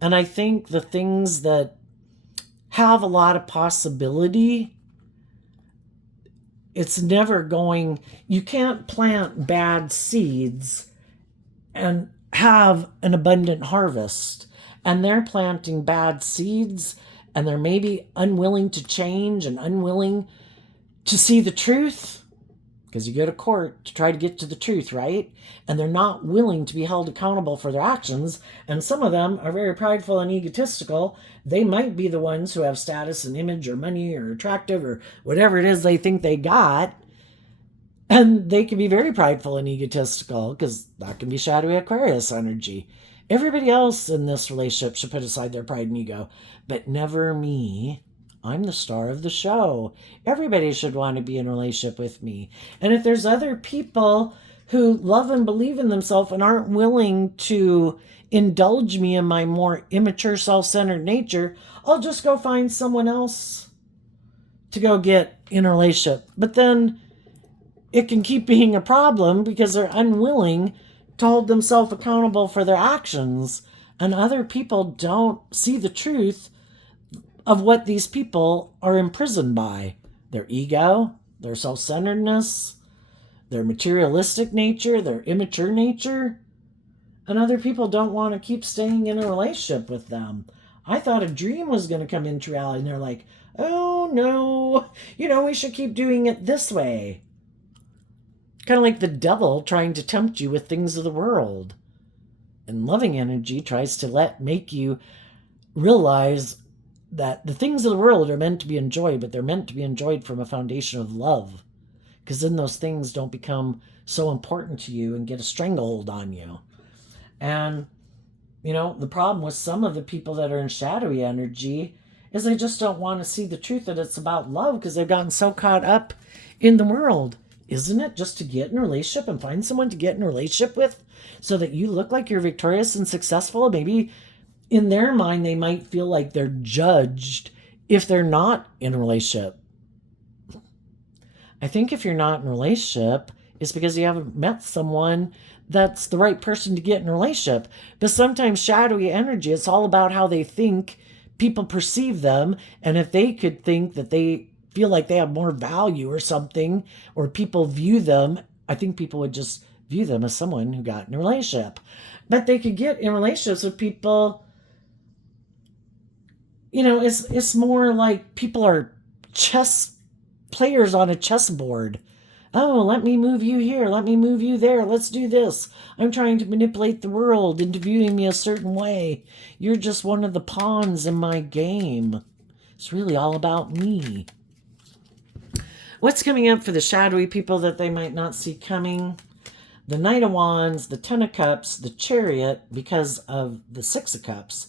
And I think the things that have a lot of possibility, it's never going, you can't plant bad seeds and have an abundant harvest. And they're planting bad seeds, and they're maybe unwilling to change and unwilling to see the truth, because you go to court to try to get to the truth, right? And they're not willing to be held accountable for their actions. And some of them are very prideful and egotistical. They might be the ones who have status and image or money or attractive or whatever it is they think they got. And they can be very prideful and egotistical, because that can be shadowy Aquarius energy. Everybody else in this relationship should put aside their pride and ego, but never me. I'm the star of the show. Everybody should want to be in a relationship with me. And if there's other people who love and believe in themselves and aren't willing to indulge me in my more immature, self-centered nature, I'll just go find someone else to go get in a relationship. But then it can keep being a problem because they're unwilling to hold themselves accountable for their actions. And other people don't see the truth of what these people are imprisoned by. Their ego, their self-centeredness, their materialistic nature, their immature nature. And other people don't want to keep staying in a relationship with them. I thought a dream was going to come into reality, and they're like, oh no, we should keep doing it this way. Kind of like the devil trying to tempt you with things of the world. And loving energy tries to make you realize that the things of the world are meant to be enjoyed, but they're meant to be enjoyed from a foundation of love. Because then those things don't become so important to you and get a stranglehold on you. And, the problem with some of the people that are in shadowy energy is they just don't want to see the truth that it's about love, because they've gotten so caught up in the world. Isn't it just to get in a relationship and find someone to get in a relationship with so that you look like you're victorious and successful? Maybe in their mind, they might feel like they're judged if they're not in a relationship. I think if you're not in a relationship, it's because you haven't met someone that's the right person to get in a relationship. But sometimes shadowy energy, it's all about how they think people perceive them. And if they could think that they feel like they have more value or something, or people view them, I think people would just view them as someone who got in a relationship. But they could get in relationships with people, it's more like people are chess players on a chessboard. Oh, let me move you here. Let me move you there. Let's do this. I'm trying to manipulate the world into viewing me a certain way. You're just one of the pawns in my game. It's really all about me. What's coming up for the shadowy people that they might not see coming? The Knight of Wands, the Ten of Cups, the Chariot, because of the Six of Cups.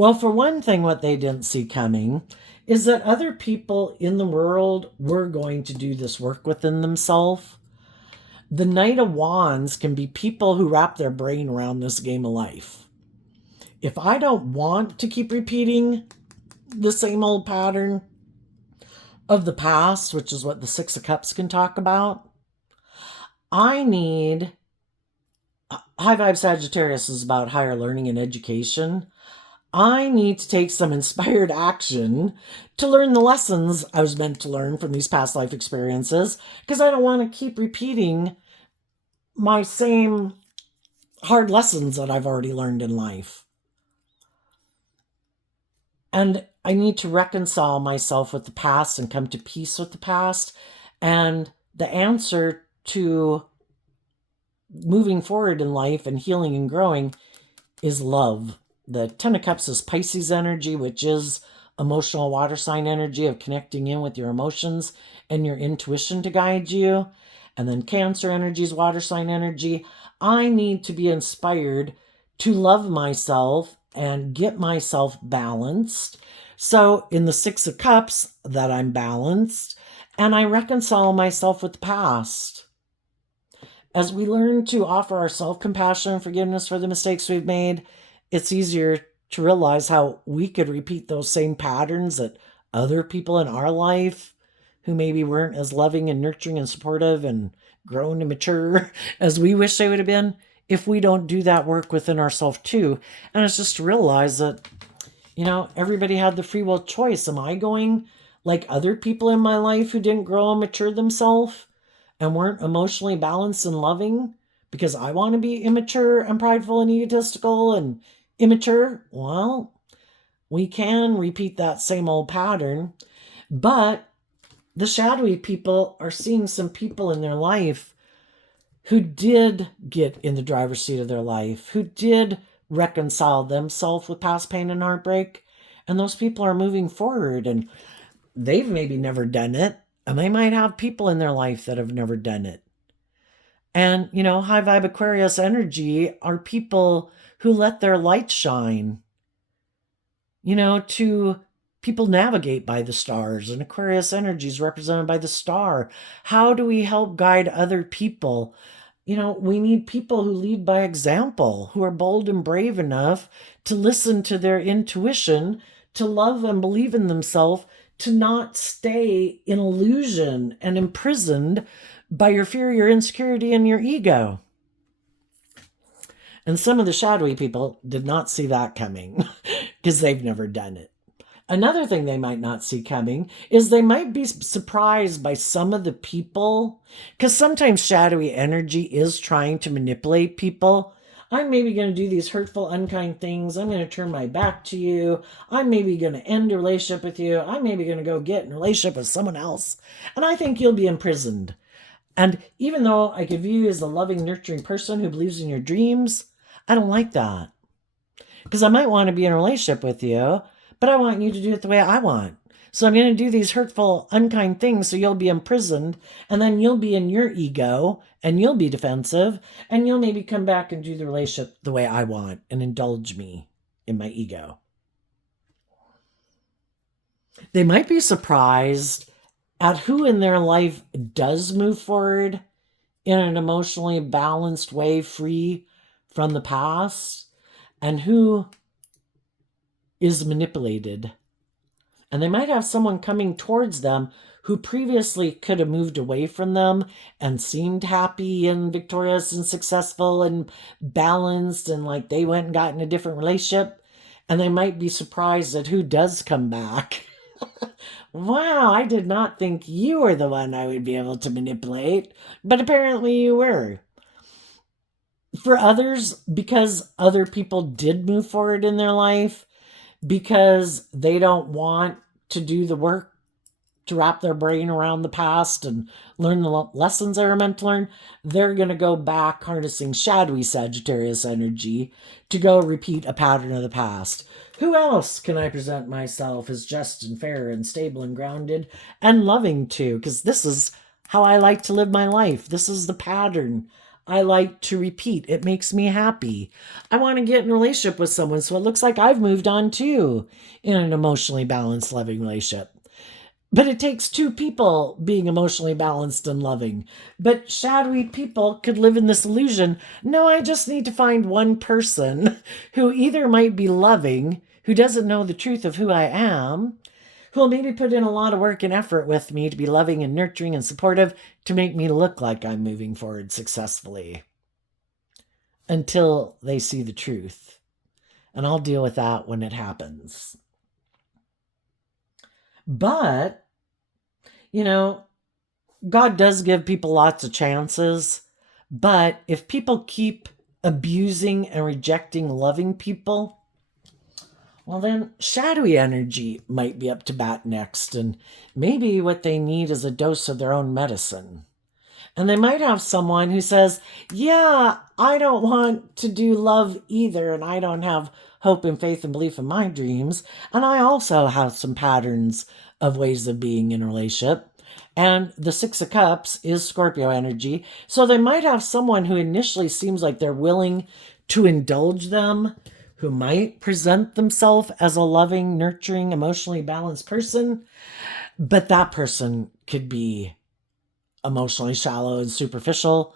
Well, for one thing, what they didn't see coming is that other people in the world were going to do this work within themselves. The Knight of Wands can be people who wrap their brain around this game of life. If I don't want to keep repeating the same old pattern of the past, which is what the Six of Cups can talk about, I need... High Vibe Sagittarius is about higher learning and education. I need to take some inspired action to learn the lessons I was meant to learn from these past life experiences, because I don't want to keep repeating my same hard lessons that I've already learned in life. And I need to reconcile myself with the past and come to peace with the past. And the answer to moving forward in life and healing and growing is love. The Ten of Cups is Pisces energy, which is emotional water sign energy of connecting in with your emotions and your intuition to guide you. And then Cancer energy is water sign energy. I need to be inspired to love myself and get myself balanced. So in the Six of Cups, that I'm balanced and I reconcile myself with the past. As we learn to offer our self-compassion and forgiveness for the mistakes we've made, it's easier to realize how we could repeat those same patterns that other people in our life who maybe weren't as loving and nurturing and supportive and grown and mature as we wish they would have been, if we don't do that work within ourselves too. And it's just to realize that, everybody had the free will choice. Am I going like other people in my life who didn't grow and mature themselves and weren't emotionally balanced and loving because I want to be immature and prideful and egotistical and immature? Well, we can repeat that same old pattern, but the shadowy people are seeing some people in their life who did get in the driver's seat of their life, who did reconcile themselves with past pain and heartbreak, and those people are moving forward, and they've maybe never done it, and they might have people in their life that have never done it. And, high vibe Aquarius energy are people who let their light shine, to people navigate by the stars, and Aquarius energy is represented by the star. How do we help guide other people? We need people who lead by example, who are bold and brave enough to listen to their intuition, to love and believe in themselves, to not stay in illusion and imprisoned by your fear, your insecurity, and your ego. And some of the shadowy people did not see that coming because they've never done it. Another thing they might not see coming is they might be surprised by some of the people, because sometimes shadowy energy is trying to manipulate people. I'm maybe going to do these hurtful, unkind things. I'm going to turn my back to you. I'm maybe going to end a relationship with you. I'm maybe going to go get in a relationship with someone else. And I think you'll be imprisoned. And even though I could view you as a loving, nurturing person who believes in your dreams, I don't like that. Because I might want to be in a relationship with you, but I want you to do it the way I want. So I'm going to do these hurtful, unkind things so you'll be imprisoned, and then you'll be in your ego, and you'll be defensive, and you'll maybe come back and do the relationship the way I want and indulge me in my ego. They might be surprised at who in their life does move forward in an emotionally balanced way, free from the past, and who is manipulated. And they might have someone coming towards them who previously could have moved away from them and seemed happy and victorious and successful and balanced, and like they went and got in a different relationship, and they might be surprised at who does come back. Wow, I did not think you were the one I would be able to manipulate, but apparently you were. For others, because other people did move forward in their life, because they don't want to do the work to wrap their brain around the past and learn the lessons they were meant to learn, they're going to go back harnessing shadowy Sagittarius energy to go repeat a pattern of the past. Who else can I present myself as just and fair and stable and grounded and loving to? Because this is how I like to live my life. This is the pattern I like to repeat. It makes me happy. I want to get in a relationship with someone so it looks like I've moved on too in an emotionally balanced, loving relationship. But it takes two people being emotionally balanced and loving. But shadowy people could live in this illusion. No, I just need to find one person who either might be loving, who doesn't know the truth of who I am, who will maybe put in a lot of work and effort with me to be loving and nurturing and supportive to make me look like I'm moving forward successfully until they see the truth. And I'll deal with that when it happens. But, you know, God does give people lots of chances. But if people keep abusing and rejecting loving people, well, then shadowy energy might be up to bat next. And maybe what they need is a dose of their own medicine. And they might have someone who says, yeah, I don't want to do love either. And I don't have hope and faith and belief in my dreams. And I also have some patterns of ways of being in a relationship. And the Six of Cups is Scorpio energy. So they might have someone who initially seems like they're willing to indulge them, who might present themselves as a loving, nurturing, emotionally balanced person. But that person could be emotionally shallow and superficial,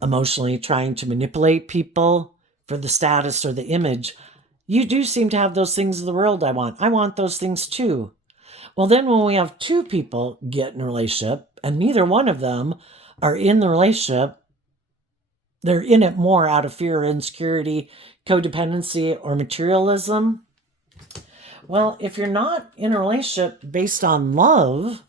emotionally trying to manipulate people for the status or the image. You do seem to have those things in the world I want. I want those things too. Well, then when we have two people get in a relationship and neither one of them are in the relationship, they're in it more out of fear, insecurity, codependency, or materialism. Well, if you're not in a relationship based on love,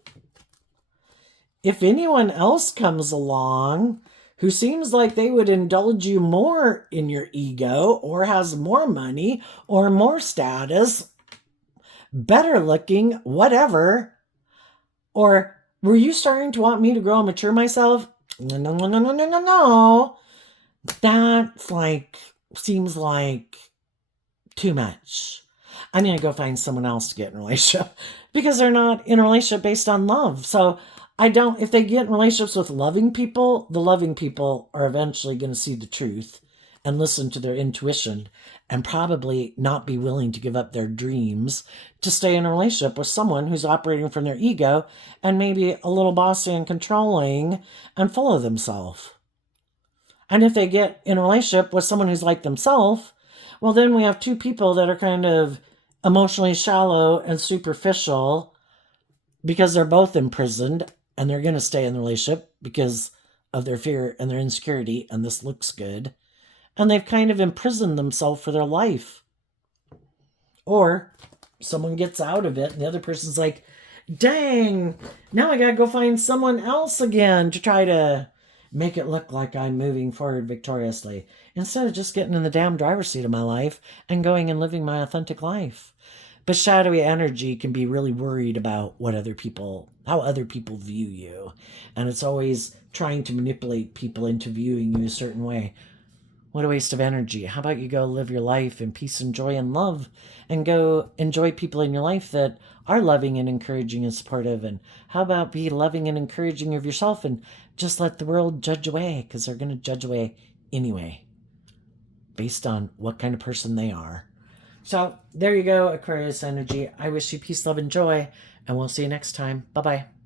if anyone else comes along who seems like they would indulge you more in your ego or has more money or more status, better looking, whatever, or were you starting to want me to grow and mature myself? No. That's like, seems like too much. I'm going to go find someone else to get in a relationship because they're not in a relationship based on love. So if they get in relationships with loving people, the loving people are eventually going to see the truth and listen to their intuition and probably not be willing to give up their dreams to stay in a relationship with someone who's operating from their ego and maybe a little bossy and controlling and full of themselves. And if they get in a relationship with someone who's like themselves, well, then we have two people that are kind of emotionally shallow and superficial because they're both imprisoned and they're going to stay in the relationship because of their fear and their insecurity, and this looks good. And they've kind of imprisoned themselves for their life. Or someone gets out of it and the other person's like, dang, now I got to go find someone else again to try to make it look like I'm moving forward victoriously, instead of just getting in the damn driver's seat of my life and going and living my authentic life. But shadowy energy can be really worried about how other people view you. And it's always trying to manipulate people into viewing you a certain way. What a waste of energy. How about you go live your life in peace and joy and love and go enjoy people in your life that are loving and encouraging and supportive? And how about be loving and encouraging of yourself and just let the world judge away, because they're going to judge away anyway based on what kind of person they are. So there you go, Aquarius energy. I wish you peace, love, and joy, and we'll see you next time. Bye-bye.